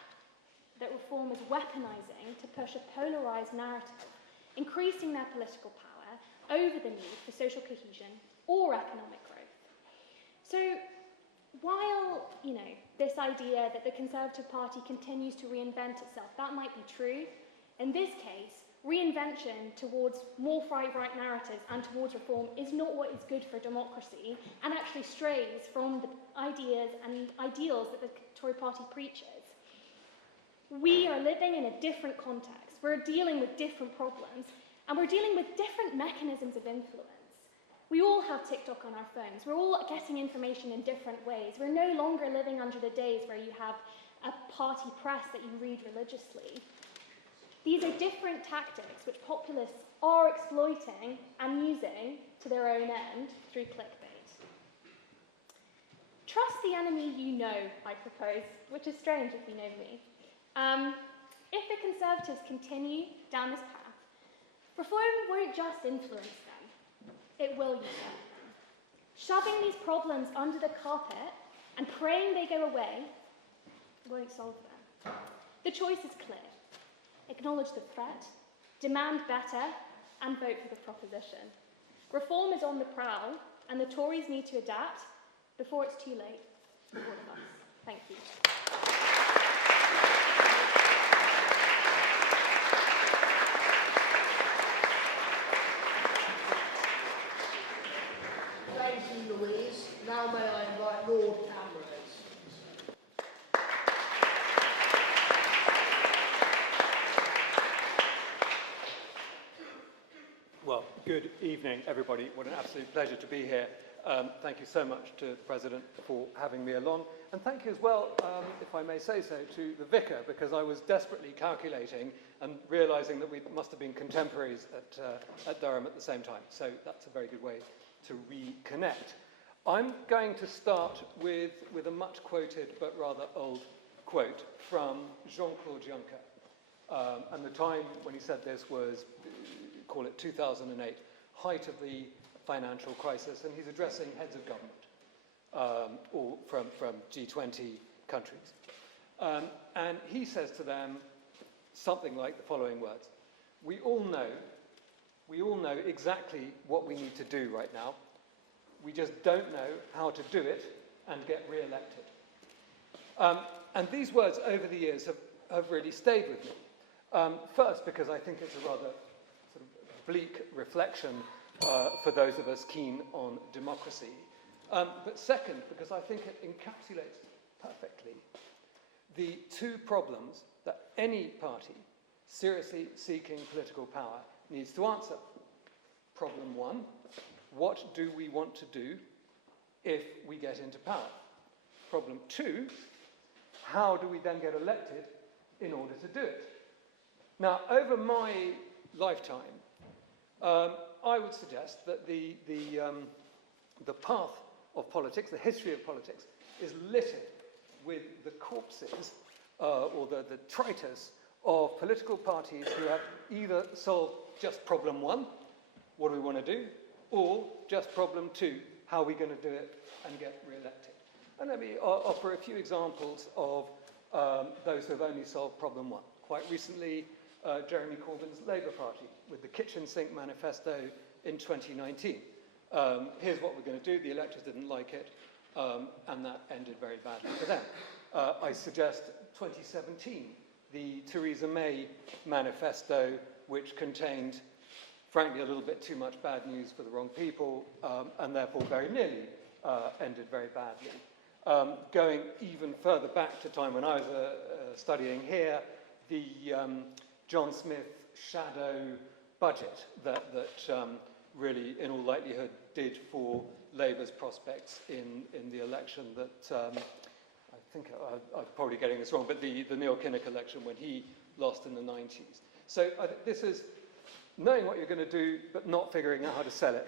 that reform is weaponising to push a polarised narrative, increasing their political power over the need for social cohesion or economic growth. So while, this idea that the Conservative Party continues to reinvent itself, that might be true, in this case, reinvention towards more far-right narratives and towards reform is not what is good for democracy and actually strays from the ideas and ideals that the Tory party preaches. We are living in a different context. We're dealing with different problems, and we're dealing with different mechanisms of influence. We all have TikTok on our phones. We're all getting information in different ways. We're no longer living under the days where you have a party press that you read religiously. These are different tactics which populists are exploiting and using to their own end through clickbait. Trust the enemy you know, I propose, which is strange if you know me. If the Conservatives continue down this path, reform won't just influence them, it will usurp them. Shoving these problems under the carpet and praying they go away won't solve them. The choice is clear. Acknowledge the threat, demand better, and vote for the proposition. Reform is on the prowl, and the Tories need to adapt before it's too late for all of us. Thank you. Thank you, Louise. Now may I invite Lord Camrose. Well, good evening, everybody. What an absolute pleasure to be here. Thank you so much to the President for having me along. And thank you as well, if I may say so, to the Vicar, because I was desperately calculating and realising that we must have been contemporaries at Durham at the same time. So that's a very good way to reconnect. I'm going to start with a much quoted but rather old quote from Jean-Claude Juncker. And the time when he said this was, call it 2008, height of the financial crisis, and he's addressing heads of government, or from G20 countries. And he says to them something like the following words: we all know exactly what we need to do right now. We just don't know how to do it and get re-elected. And these words over the years have really stayed with me. First, because I think it's a rather sort of bleak reflection for those of us keen on democracy. But second, because I think it encapsulates perfectly the two problems that any party seriously seeking political power needs to answer. Problem one, what do we want to do if we get into power? Problem two, how do we then get elected in order to do it? Now, over my lifetime, I would suggest that the path of politics, the history of politics, is littered with the corpses or the detritus of political parties who have either solved just problem one, what do we want to do, or just problem two, how are we going to do it and get re-elected. And let me offer a few examples of those who have only solved problem one. Quite recently, Jeremy Corbyn's Labour Party with the kitchen sink manifesto in 2019. Here's what we're going to do. The electors didn't like it, and that ended very badly for them. I suggest 2017, the Theresa May manifesto, which contained, frankly, a little bit too much bad news for the wrong people, and therefore very nearly ended very badly. Going even further back to time when I was studying here, the John Smith shadow budget that really, in all likelihood, did for Labour's prospects in the election that, I think I'm probably getting this wrong, but the Neil Kinnock election when he lost in the 90s. So this is knowing what you're going to do, but not figuring out how to sell it.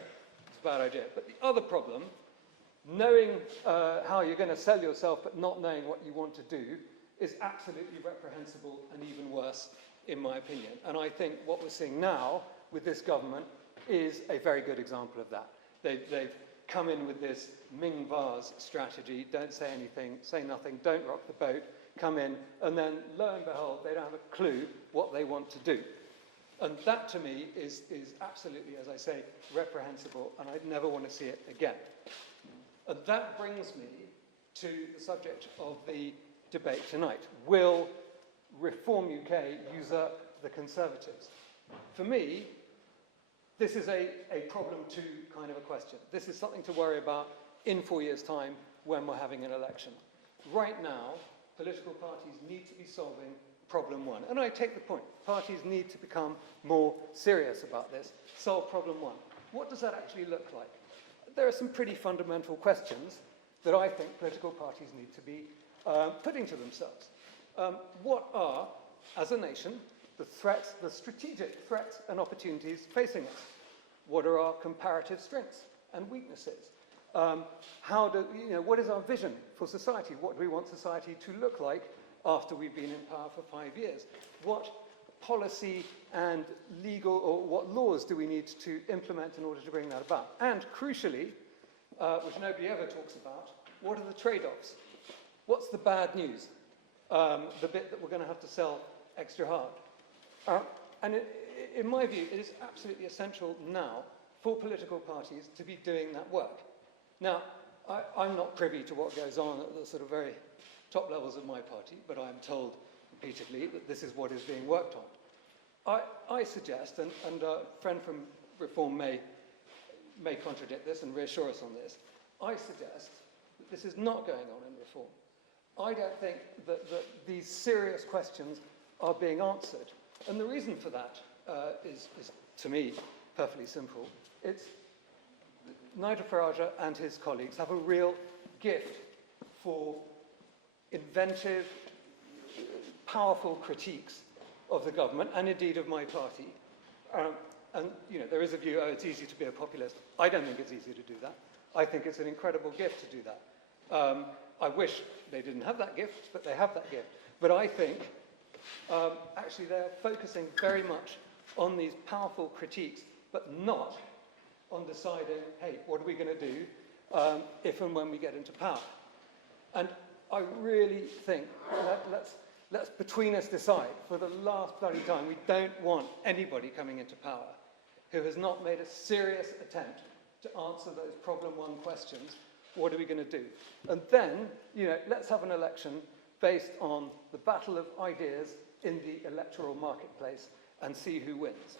It's a bad idea. But the other problem, knowing how you're going to sell yourself, but not knowing what you want to do, is absolutely reprehensible and even worse in my opinion. And I think what we're seeing now with this government is a very good example of that. They've come in with this Ming vase strategy, don't say anything, say nothing, don't rock the boat, come in, and then lo and behold, they don't have a clue what they want to do. And that to me is absolutely, as I say, reprehensible, and I'd never want to see it again. And that brings me to the subject of the debate tonight. Will Reform UK usurp the Conservatives? For me, this is a problem two kind of a question. This is something to worry about in 4 years' time when we're having an election. Right now, political parties need to be solving problem one. And I take the point. Parties need to become more serious about this. Solve problem one. What does that actually look like? There are some pretty fundamental questions that I think political parties need to be putting to themselves. What are, as a nation, the threats, the strategic threats and opportunities facing us? What are our comparative strengths and weaknesses? What is our vision for society? What do we want society to look like after we've been in power for 5 years? What policy and legal, or what laws do we need to implement in order to bring that about? And crucially, which nobody ever talks about, what are the trade-offs? What's the bad news? The bit that we're going to have to sell extra hard. In my view, it is absolutely essential now for political parties to be doing that work. Now, I'm not privy to what goes on at the sort of very top levels of my party, but I'm told repeatedly that this is what is being worked on. I suggest, and a friend from Reform may contradict this and reassure us on this, I suggest that this is not going on in Reform. I don't think that these serious questions are being answered. And the reason for that is, to me, perfectly simple. It's Nigel Farage and his colleagues have a real gift for inventive, powerful critiques of the government, and indeed of my party. There is a view, it's easy to be a populist. I don't think it's easy to do that. I think it's an incredible gift to do that. I wish they didn't have that gift, but they have that gift. But I think, actually, they're focusing very much on these powerful critiques, but not on deciding, hey, what are we going to do if and when we get into power? And I really think let's between us decide for the last bloody time, we don't want anybody coming into power who has not made a serious attempt to answer those problem one questions. What are we going to do? And then, let's have an election based on the battle of ideas in the electoral marketplace and see who wins.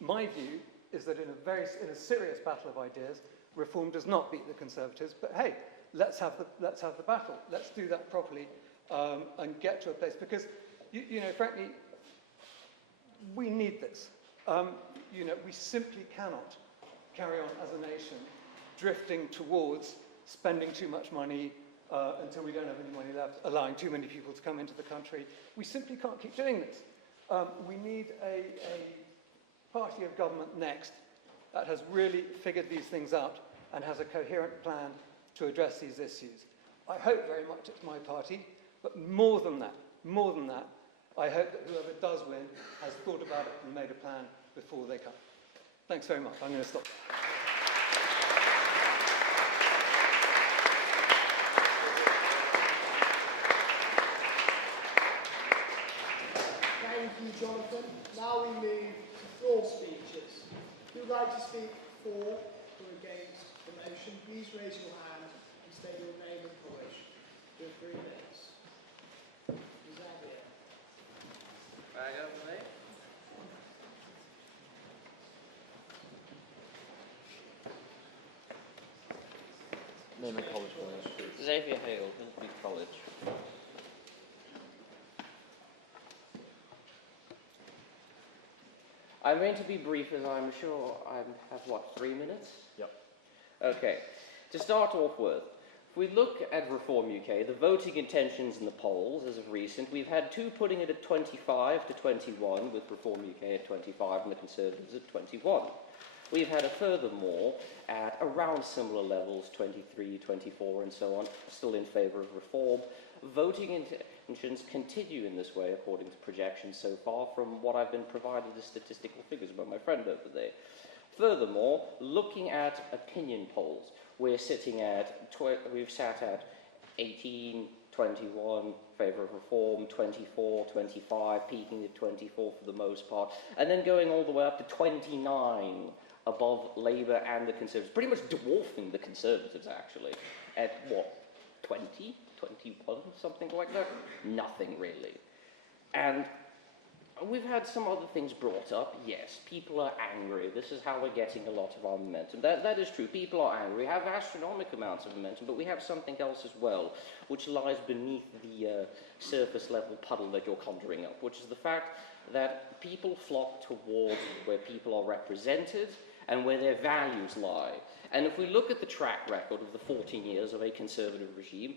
My view is that in a serious battle of ideas, Reform does not beat the Conservatives, but hey, let's have the battle. Let's do that properly and get to a place, because frankly, we need this. We simply cannot carry on as a nation drifting towards spending too much money until we don't have any money left, allowing too many people to come into the country. We simply can't keep doing this. We need a party of government next that has really figured these things out and has a coherent plan to address these issues. I hope very much it's my party, but more than that, I hope that whoever does win has thought about it and made a plan before they come. Thanks very much. I'm going to stop there. Thank you, Jonathan. Now we move to floor speeches. If you'd like to speak for or against the motion, please raise your hand and state your name and college. You have 3 minutes. Is that it? Right over there. Name and college, please. Xavier Hale, Hild College. I'm going to be brief, as I'm sure I have, 3 minutes? Yep. Okay. To start off with, if we look at Reform UK, the voting intentions in the polls, as of recent, we've had two putting it at 25 to 21, with Reform UK at 25 and the Conservatives at 21. We've had a furthermore at around similar levels, 23, 24 and so on, still in favour of reform, voting intentions continue in this way, according to projections so far, from what I've been provided as statistical figures by my friend over there. Furthermore, looking at opinion polls, we've sat at 18, 21, favour of reform, 24, 25, peaking at 24 for the most part, and then going all the way up to 29 above Labour and the Conservatives, pretty much dwarfing the Conservatives, actually, at what, 20, 21, something like that? Nothing, really. And we've had some other things brought up. Yes, people are angry. This is how we're getting a lot of our momentum. That is true. People are angry. We have astronomical amounts of momentum, but we have something else as well, which lies beneath the surface level puddle that you're conjuring up, which is the fact that people flock towards where people are represented and where their values lie. And if we look at the track record of the 14 years of a Conservative regime,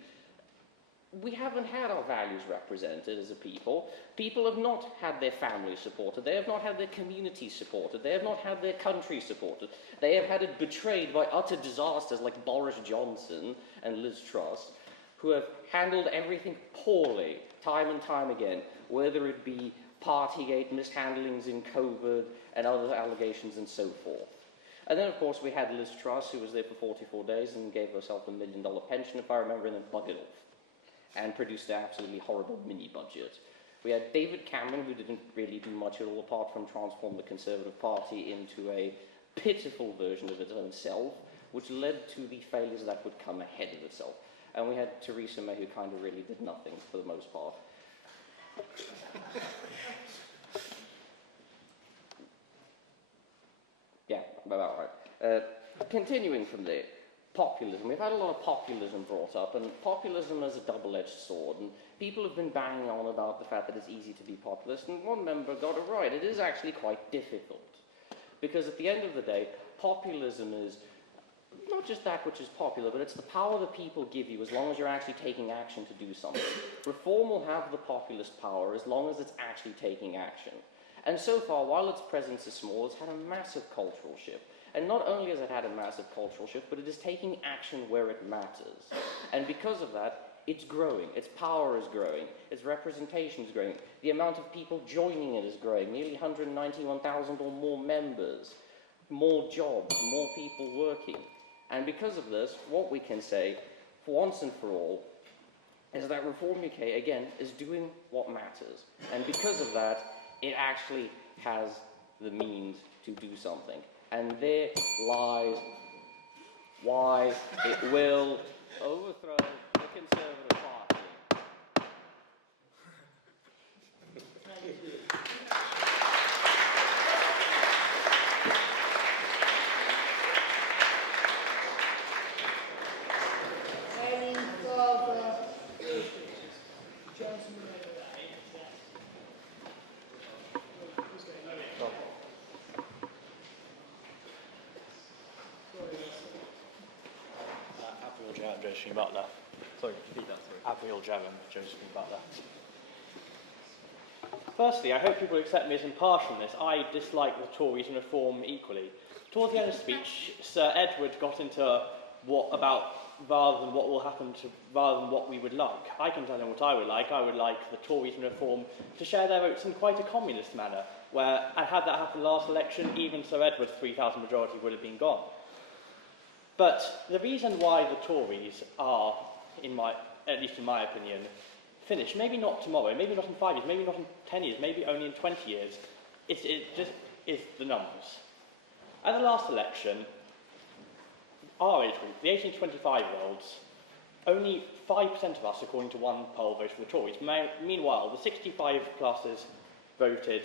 we haven't had our values represented as a people. People have not had their families supported. They have not had their communities supported. They have not had their country supported. They have had it betrayed by utter disasters like Boris Johnson and Liz Truss, who have handled everything poorly, time and time again, whether it be Partygate, mishandlings in COVID, and other allegations and so forth. And then, of course, we had Liz Truss, who was there for 44 days and gave herself $1 million pension, if I remember, and then buggered off and produced an absolutely horrible mini-budget. We had David Cameron, who didn't really do much at all apart from transform the Conservative Party into a pitiful version of its own self, which led to the failures that would come ahead of itself. And we had Theresa May, who kind of really did nothing for the most part. Yeah, about right. Continuing from there, populism. We've had a lot of populism brought up, and populism is a double-edged sword, and people have been banging on about the fact that it's easy to be populist, and one member got it right. It is actually quite difficult, because at the end of the day, populism is not just that which is popular, but it's the power that people give you as long as you're actually taking action to do something. Reform will have the populist power as long as it's actually taking action. And so far, while its presence is small, it's had a massive cultural shift. And not only has it had a massive cultural shift, but it is taking action where it matters. And because of that, it's growing. Its power is growing. Its representation is growing. The amount of people joining it is growing. Nearly 191,000 or more members. More jobs, more people working. And because of this, what we can say, for once and for all, is that Reform UK, again, is doing what matters. And because of that, it actually has the means to do something. And there lies why it will overthrow the Conservative Party. Thank you. Any further speeches? Gentlemen over there. Yes. Who's going? Abiel Jarrett, Josephine Butler. Sorry, repeat that, sorry. Abiel Jarrett, Josephine Butler. Firstly, I hope people accept me as impartial in this. I dislike the Tories and Reform equally. Towards the end of the speech, Sir Edward got into rather than what will happen to, rather than what we would like. I can tell him what I would like. I would like the Tories and Reform to share their votes in quite a communist manner, where, and had that happened last election, even Sir Edward's 3,000 majority would have been gone. But the reason why the Tories are, at least in my opinion, finished, maybe not tomorrow, maybe not in 5 years, maybe not in 10 years, maybe only in 20 years, it just is the numbers. At the last election, our age group, the 18 to 25-year-olds, only 5% of us, according to one poll, voted for the Tories. Meanwhile, the 65-pluses voted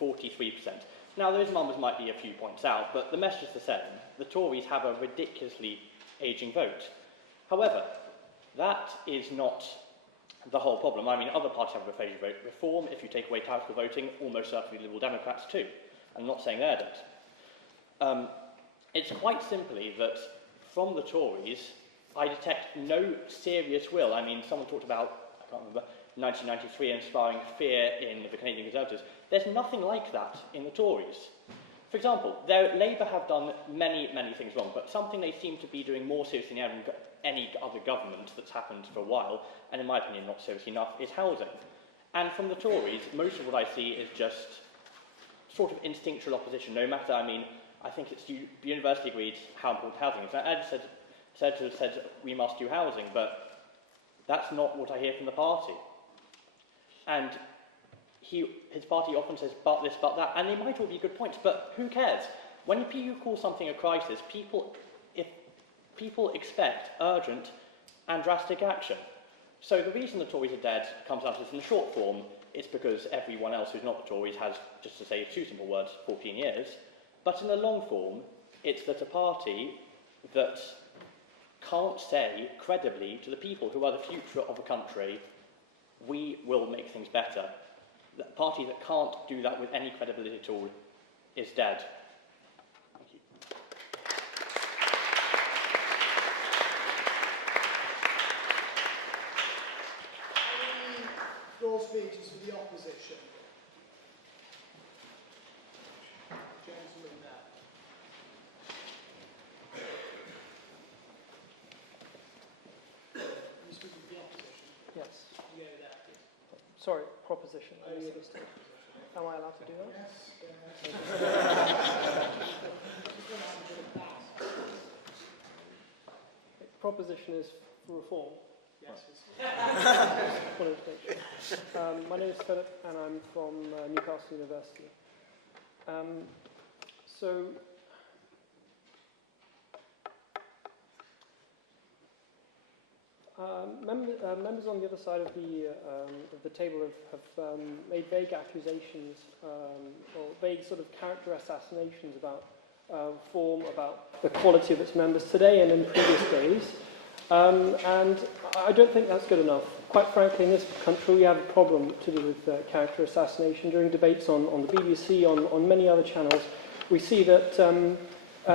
43%. Now, those numbers might be a few points out, but the message is the same. The Tories have a ridiculously ageing vote. However, that is not the whole problem. I mean, other parties have a refusal vote. Reform, if you take away tactical voting, almost certainly Liberal Democrats too. I'm not saying they don't. It's quite simply that from the Tories, I detect no serious will. I mean, someone talked about, I can't remember, 1993 inspiring fear in the Canadian Conservatives. There's nothing like that in the Tories. For example, Labour have done many, many things wrong, but something they seem to be doing more seriously than any other government that's happened for a while, and in my opinion not seriously enough, is housing. And from the Tories, most of what I see is just sort of instinctual opposition, no matter, I think it's the university agreed how important housing is. Ed said we must do housing, but that's not what I hear from the party. And his party often says, but this, but that, and they might all be good points, but who cares? When you call something a crisis, people expect urgent and drastic action. So the reason the Tories are dead comes down to this in the short form. It's because everyone else who's not the Tories has, just to say two simple words, 14 years. But in the long form, it's that a party that can't say credibly to the people who are the future of a country, we will make things better. The party that can't do that with any credibility at all is dead. Thank you. Any floor speeches for the opposition? Gentlemen there. Can you speak for the opposition? Yes. You go there, please. Sorry, proposition. Am I allowed to do that? Yes. Proposition is for reform. Yes. Wanted to make sure. My name is Philip, and I'm from Newcastle University. Members on the other side of the table have made vague accusations or vague sort of character assassinations about reform, about the quality of its members today and in previous days. And I don't think that's good enough. Quite frankly, in this country, we have a problem to do with character assassination. During debates on the BBC, on many other channels, we see that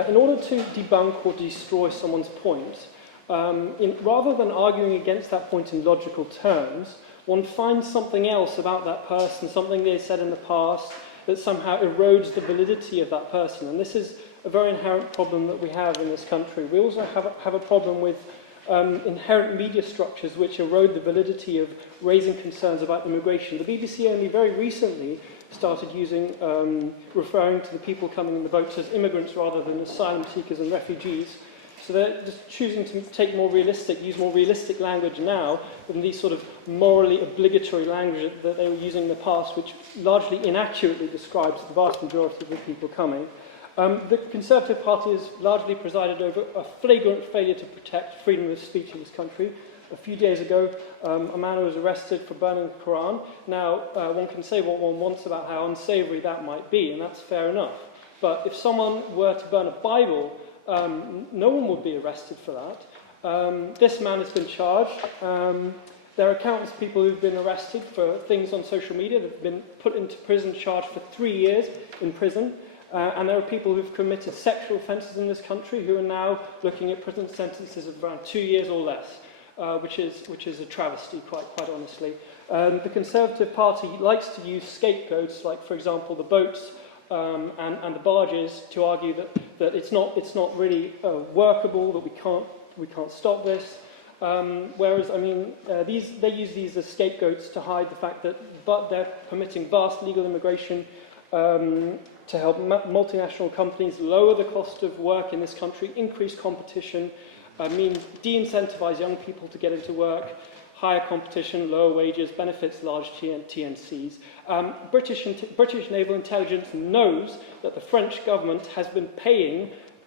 in order to debunk or destroy someone's point, rather than arguing against that point in logical terms, one finds something else about that person, something they said in the past, that somehow erodes the validity of that person. And this is a very inherent problem that we have in this country. We also have a problem with inherent media structures which erode the validity of raising concerns about immigration. The BBC only very recently started referring to the people coming in the boats as immigrants rather than asylum seekers and refugees. So they're just choosing to use more realistic language now than these sort of morally obligatory language that they were using in the past, which largely inaccurately describes the vast majority of the people coming. The Conservative Party has largely presided over a flagrant failure to protect freedom of speech in this country. A few days ago, a man was arrested for burning the Quran. Now, one can say what one wants about how unsavoury that might be, and that's fair enough. But if someone were to burn a Bible, no one would be arrested for that. This man has been charged. There are countless people who've been arrested for things on social media that have been put into prison, charged for 3 years in prison. And there are people who've committed sexual offences in this country who are now looking at prison sentences of around 2 years or less, which is a travesty, quite honestly. The Conservative Party likes to use scapegoats, like, for example, the boats and the barges, to argue that it's not really workable, that we can't stop this. Whereas, they use these as scapegoats to hide the fact that they're permitting vast legal immigration to help multinational companies lower the cost of work in this country, increase competition, de-incentivize young people to get into work, higher competition, lower wages, benefits large TNCs. British naval intelligence knows that the French government has been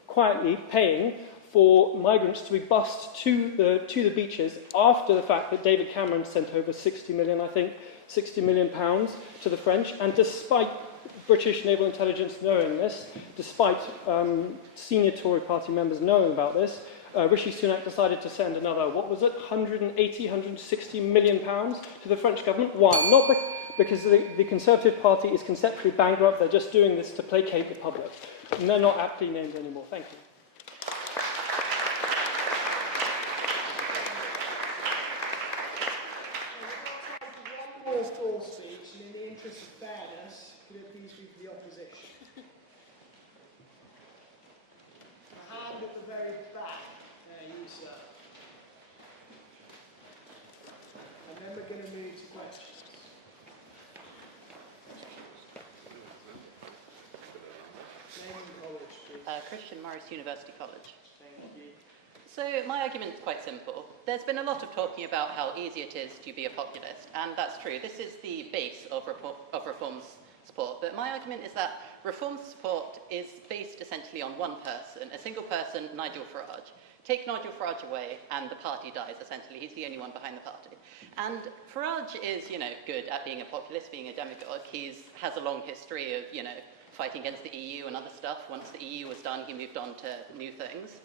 quietly paying for migrants to be bussed to the beaches after the fact that David Cameron sent over 60 million pounds to the French, and despite British naval intelligence knowing this, despite senior Tory party members knowing about this, Rishi Sunak decided to send another, 160 million pounds to the French government. Why? Not because the Conservative Party is conceptually bankrupt, they're just doing this to placate the public. And they're not aptly named anymore. Thank you. One more floor speech, and in the interest of fairness, could it please be for the opposition? Christian Morris University College. Thank you. So my argument is quite simple. There's been a lot of talking about how easy it is to be a populist, and that's true. This is the base of Reform's support. But my argument is that Reform's support is based essentially on one person, a single person, Nigel Farage. Take Nigel Farage away, and the party dies, essentially. He's the only one behind the party. And Farage is, good at being a populist, being a demagogue. He has a long history of, fighting against the EU and other stuff. Once the EU was done, he moved on to new things.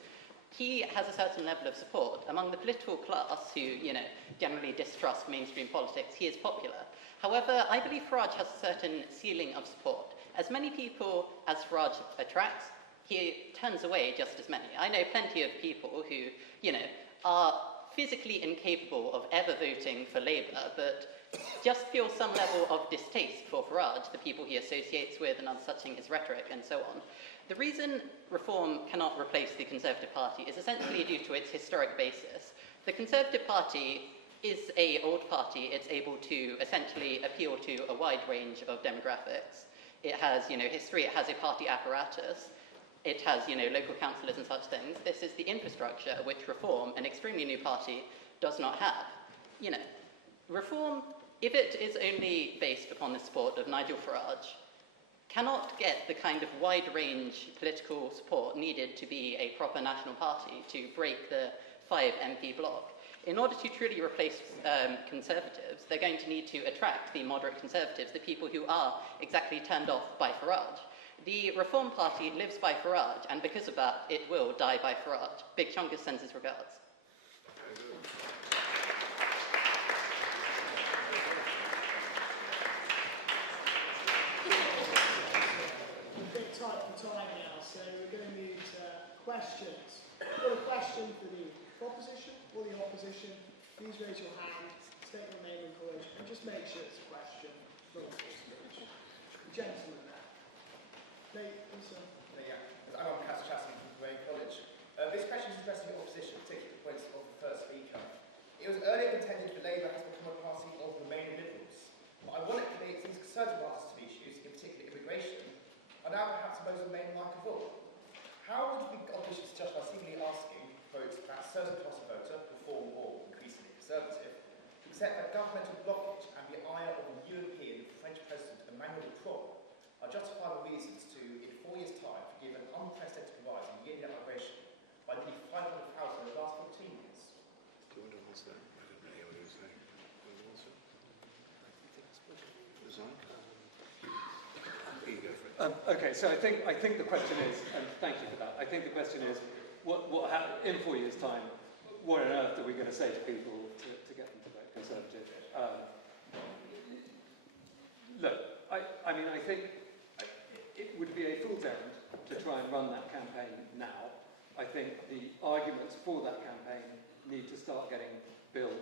He has a certain level of support. Among the political class who, generally distrust mainstream politics, he is popular. However, I believe Farage has a certain ceiling of support. As many people as Farage attracts, he turns away just as many. I know plenty of people who, are physically incapable of ever voting for Labour, but just feel some level of distaste for Farage, the people he associates with and suching his rhetoric and so on. The reason Reform cannot replace the Conservative Party is essentially due to its historic basis. The Conservative Party is an old party. It's able to essentially appeal to a wide range of demographics. It has, history. It has a party apparatus. It has, local councillors and such things. This is the infrastructure which Reform, an extremely new party, does not have. Reform, if it is only based upon the support of Nigel Farage, cannot get the kind of wide-range political support needed to be a proper national party to break the 5 MP bloc. In order to truly replace Conservatives, they're going to need to attract the moderate Conservatives, the people who are exactly turned off by Farage. The Reform Party lives by Farage, and because of that, it will die by Farage. Big Chungus sends his regards. Big tight for time now, so we're going to move to questions. If you've got a question for the proposition or the opposition, please raise your hand, state your name and college, and just make sure it's a question, not a speech. The gentleman there. Leigh, listen. I'm on Cass Chasson from Wayne College. This question is addressing your opposition, particularly the points of the first speaker. It was earlier contended that Labour has become a party of Remain Liberals. But ironically, it seems conservative answers to the issues, in particular immigration, are now perhaps the most Remain like of all. How would the opposition justify seemingly asking votes that certain class of voter, reform or increasingly conservative, to accept that governmental blockage and the ire of the European French President Emmanuel Macron are justifiable reasons to, in 4 years' time, forgive an unprecedented rise in yearly migration by nearly 500,000 in the last 14 years? Do you want to answer that? I don't really hear what he was saying. Do you want to answer? You go for it. Okay, so I think the question is, and thank you for that, I think the question is, what happens in 4 years' time, what on earth are we going to say to people to get them to vote Conservative? Look, I think it would be a fool's errand to try and run that campaign now. I think the arguments for that campaign need to start getting built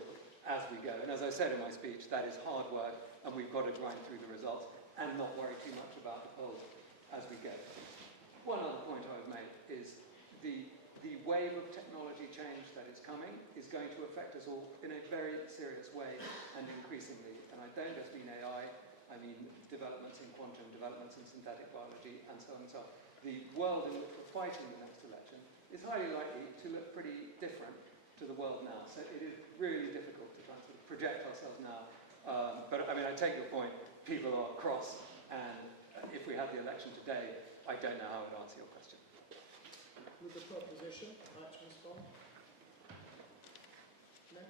as we go. And as I said in my speech, that is hard work, and we've got to grind through the results and not worry too much about the polls as we go. One other point I would make is the wave of technology change that is coming is going to affect us all in a very serious way and increasingly. And I don't just mean AI, I mean developments in quantum, developments in synthetic biology, and so on and so on. The world in which we're fighting the next election is highly likely to look pretty different to the world now. So it is really difficult to try and sort of project ourselves now. But I take your point. People are cross, and if we had the election today, I don't know how I would answer your question. With the proposition, like to respond? No?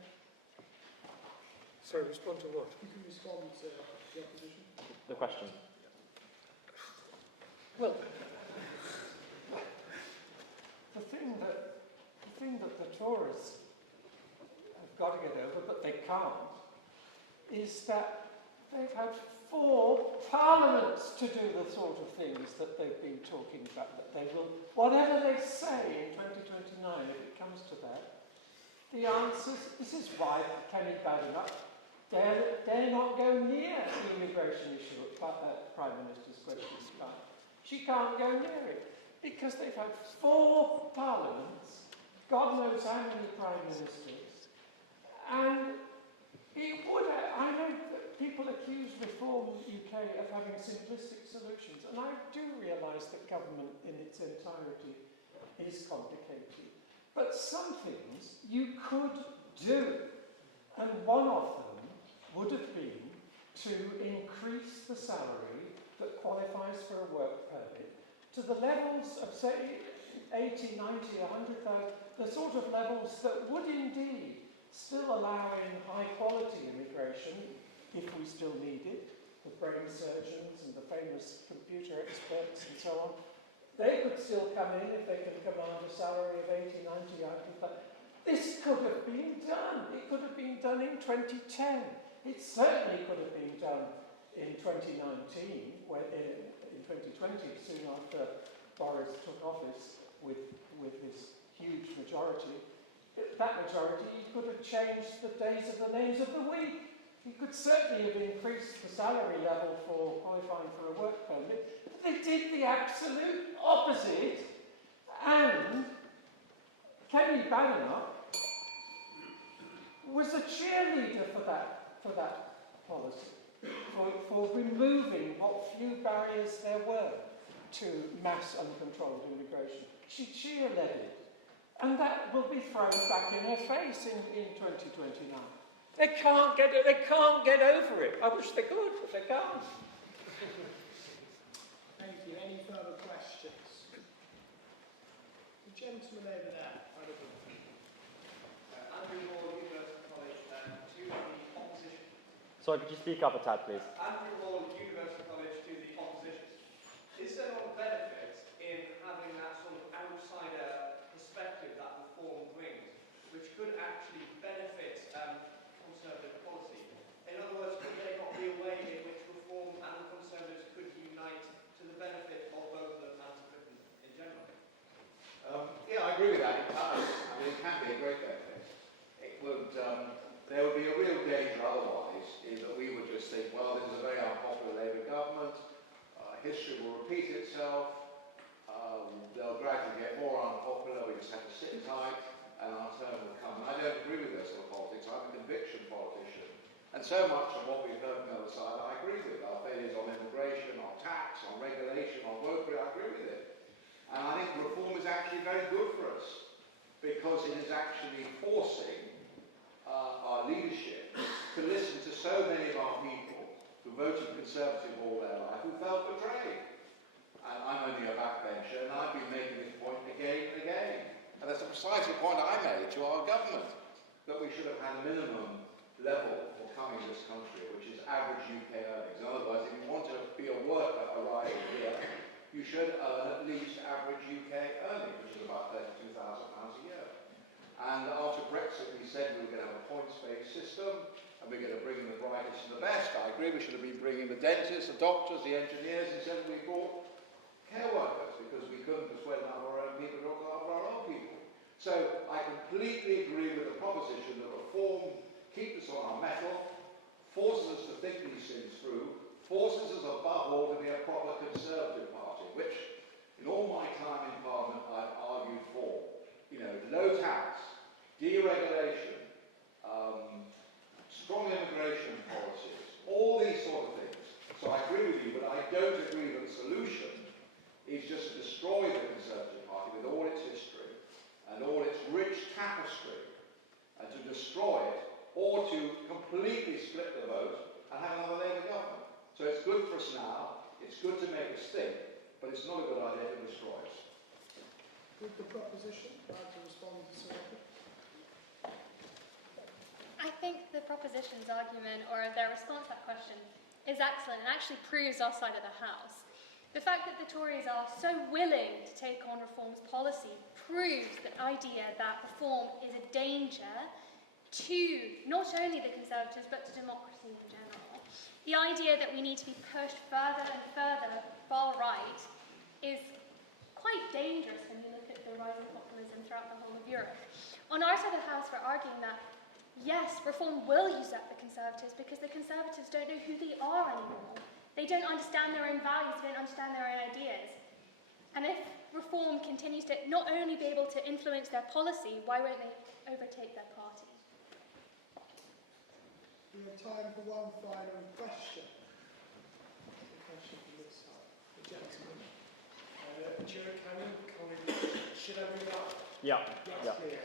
Sorry, respond to what? You can respond to the opposition. The question. Well, the thing that the Tories have got to get over, but they can't, is that they've had 4 parliaments to do the sort of things that they've been talking about, that they will, whatever they say in 2029, if it comes to that, the answers, this is why Kenny Badenoch dare not go near the immigration issue at Prime Minister's question time. She can't go near it, because they've had 4 parliaments, God knows how many prime ministers, and it would, I know that people accuse Reform UK of having simplistic solutions, and I do realise that government in its entirety is complicated. But some things you could do, and one of them would have been to increase the salary that qualifies for a work permit to the levels of, say, 80, 90, 100,000, the sort of levels that would indeed still allow in high-quality immigration, if we still need it, the brain surgeons and the famous computer experts and so on. They could still come in if they can command a salary of 80, 90, 100,000. This could have been done. It could have been done in 2010. It certainly could have been done in 2019, when, in 2020, soon after Boris took office with his huge majority. That majority, he could have changed the days of the names of the week. He could certainly have increased the salary level for qualifying for a work permit. But they did the absolute opposite. And Kenny Bannock was a cheerleader for that policy, for removing what few barriers there were to mass uncontrolled immigration. She cheerleaded it. And that will be thrown back in her face in 2029. They can't get over it. I wish they could, but they can't. Thank you. Any further questions? The gentleman over there. Andrew Hall, University College, to the opposition. Sorry, could you speak up a tad, please? Andrew Hall, University College, to the opposition. Is there not a benefit in having that sort of outsider perspective that reform brings, which could actually benefit Conservative policy? In other words, could there not be a way in which reform and the Conservatives could unite to the benefit of both of them and to Britain in general? Yeah, I agree with that. It does. I mean, it can be a great benefit. It would, there would be a real danger otherwise, in that we would just think, well, this is a very unpopular Labour government, history will repeat itself, they'll gradually get more unpopular, we just have to sit tight, and our turn will come. And I don't agree with this sort of politics. I'm a conviction politician. And so much of what we've heard from the other side, I agree with. Our failures on immigration, on tax, on regulation, on workwear, I agree with it. And I think reform is actually very good for us, because it is actually forcing our leadership to listen to so many of our people who voted Conservative all their life, who felt betrayed. And I'm only a backbencher, and I've been making this point again and again. And that's precisely the point I made to our government, that we should have had a minimum level for coming to this country, which is average UK earnings. In other words, if you want to be a worker arriving here, you should earn at least average UK earnings, which is about £32,000 a year. And after Brexit, we said we were going to have a points-based system, and we're going to bring in the brightest and the best. I agree, we should have been bringing the dentists, the doctors, the engineers, instead we brought care workers, because we couldn't persuade enough of our own people to look after our own people. So I completely agree with the proposition that reform keeps us on our mettle, forces us to think these things through, forces us above all to be a proper Conservative party, which in all my time in Parliament I've argued for. You know, low tax, deregulation, strong immigration policies, all these sort of things. So I agree with you, but I don't agree that the solution is just to destroy the Conservative Party with all its history and all its rich tapestry, and to destroy it, or to completely split the vote and have another Labour government. So it's good for us now, it's good to make us think, but it's not a good idea to destroy us. With the proposition, I'd like to respond to Sophie. I think the proposition's argument, or their response to that question, is excellent and actually proves our side of the house. The fact that the Tories are so willing to take on reforms policy proves the idea that reform is a danger to not only the Conservatives but to democracy in general. The idea that we need to be pushed further and further far right is quite dangerous when you look at the rising populism throughout the whole of Europe. On our side of the house, we're arguing that yes, reform will usurp the Conservatives because the Conservatives don't know who they are anymore. They don't understand their own values, they don't understand their own ideas. And if reform continues to not only be able to influence their policy, why won't they overtake their party? We have time for one final question. A question from this side. The gentleman. Joe Cannon, College. Should I move up? Yeah. Yes, please.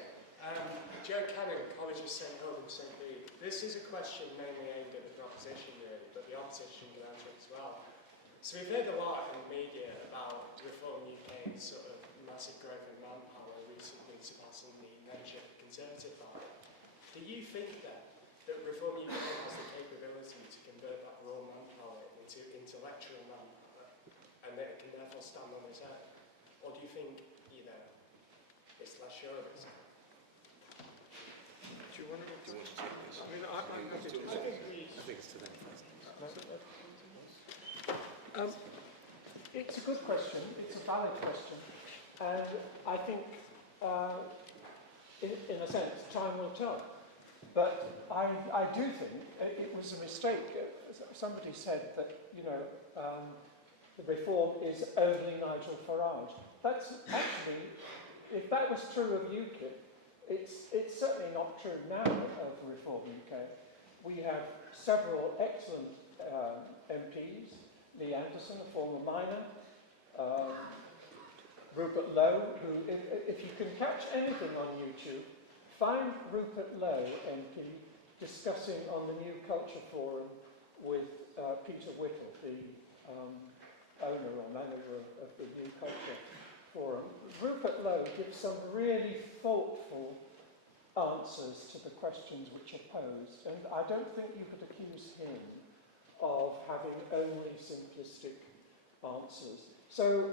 Joe Cannon, College of St. Hild and St. Bede. This is a question mainly aimed at the proposition, really, but the opposition can answer it as well. So we've heard a lot in the media about Reform UK's sort of massive growth in manpower recently surpassing the membership of the Conservative Party. Do you think then that Reform UK has the capability to convert that raw manpower into intellectual manpower and that it can therefore stand on its own? Or do you think, it's less sure of itself? Do you want to take this? I mean, I'm happy to. I think it's to them first. It's a good question. It's a valid question. And I think, in a sense, time will tell. But I do think it was a mistake. Somebody said that, the reform is only Nigel Farage. That's actually, if that was true of UKIP, it's certainly not true now of Reform UK. We have several excellent MPs, Leigh Anderson, a former miner, Rupert Lowe, who, if you can catch anything on YouTube, find Rupert Lowe MP discussing on the New Culture Forum with Peter Whittle, the owner or manager of the New Culture Forum. Rupert Lowe gives some really thoughtful answers to the questions which are posed, and I don't think you could accuse him of having only simplistic answers. So,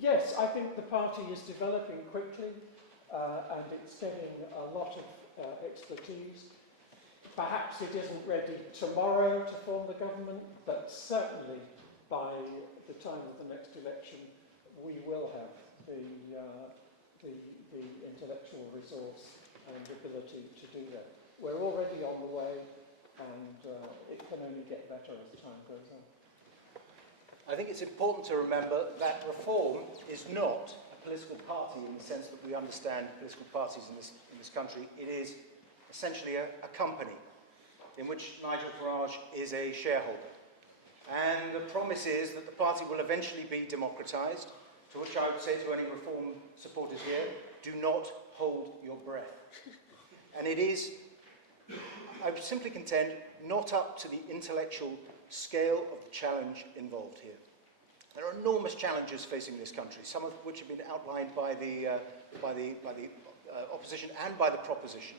yes, I think the party is developing quickly, and it's getting a lot of expertise. Perhaps it isn't ready tomorrow to form the government, but certainly by the time of the next election, we will have the intellectual resource and ability to do that. We're already on the way, and it can only get better as time goes on. I think it's important to remember that Reform is not a political party in the sense that we understand political parties in this country. It is essentially a company in which Nigel Farage is a shareholder. And the promise is that the party will eventually be democratised, to which I would say to any Reform supporters here, do not hold your breath. And it is, I would simply contend, not up to the intellectual scale of the challenge involved here. There are enormous challenges facing this country, some of which have been outlined by the opposition and by the proposition.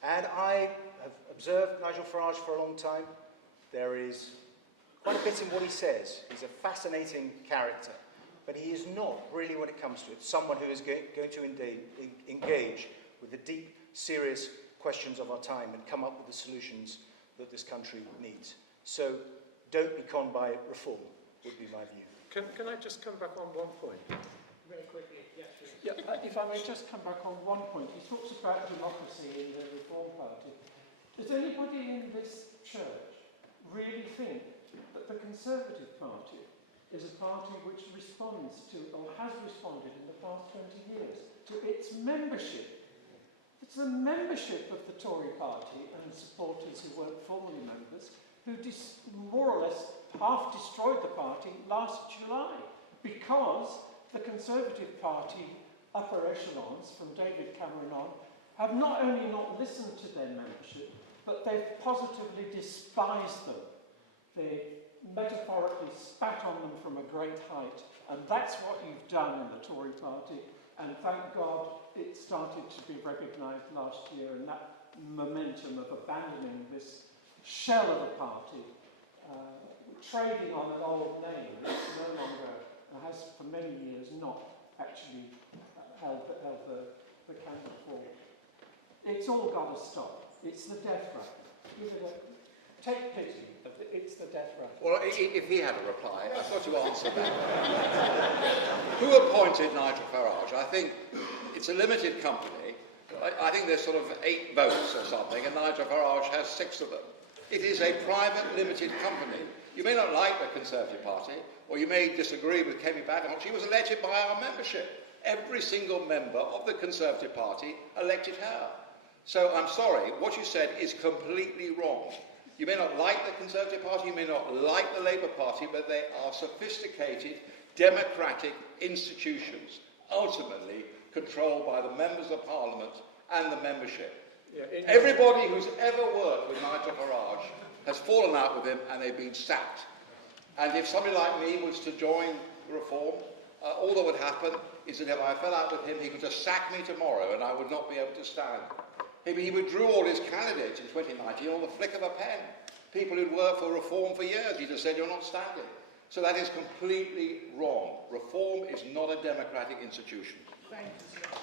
And I have observed Nigel Farage for a long time. There is quite a bit in what he says. He's a fascinating character, but he is not really, when it comes to it, someone who is going to engage with the deep, serious questions of our time and come up with the solutions that this country needs. So don't be conned by Reform, would be my view. Can I just come back on one point? Very quickly, yes. Yeah, if I may just come back on one point. He talks about democracy in the Reform Party. Does anybody in this church really think that the Conservative Party is a party which responds to, or has responded in the past 20 years, to its membership? It's the membership of the Tory Party and the supporters who weren't formerly members who more or less half destroyed the party last July, because the Conservative Party upper echelons, from David Cameron on, have not only not listened to their membership, but they've positively despised them. They metaphorically spat on them from a great height, and that's what you've done in the Tory Party, and thank God it started to be recognised last year, and that momentum of abandoning this shell of a party, trading on an old name, which no longer has for many years not actually held the candle forward. It's all got to stop. It's the death rattle. Take pity. It's the death rattle. Well, if he had a reply, I've got to answer that. Who appointed Nigel Farage? I think it's a limited company. I think there's sort of 8 votes or something, and Nigel Farage has 6 of them. It is a private, limited company. You may not like the Conservative Party, or you may disagree with Kemi Badenoch. She was elected by our membership. Every single member of the Conservative Party elected her. So I'm sorry, what you said is completely wrong. You may not like the Conservative Party, you may not like the Labour Party, but they are sophisticated, democratic institutions, ultimately controlled by the members of Parliament and the membership. Yeah, Everybody who's ever worked with Nigel Farage has fallen out with him and they've been sacked. And if somebody like me was to join Reform, all that would happen is that if I fell out with him, he could just sack me tomorrow and I would not be able to stand. He withdrew all his candidates in 2019 on the flick of a pen. People who'd worked for Reform for years, he just said, you're not standing. So that is completely wrong. Reform is not a democratic institution. Thank you, sir.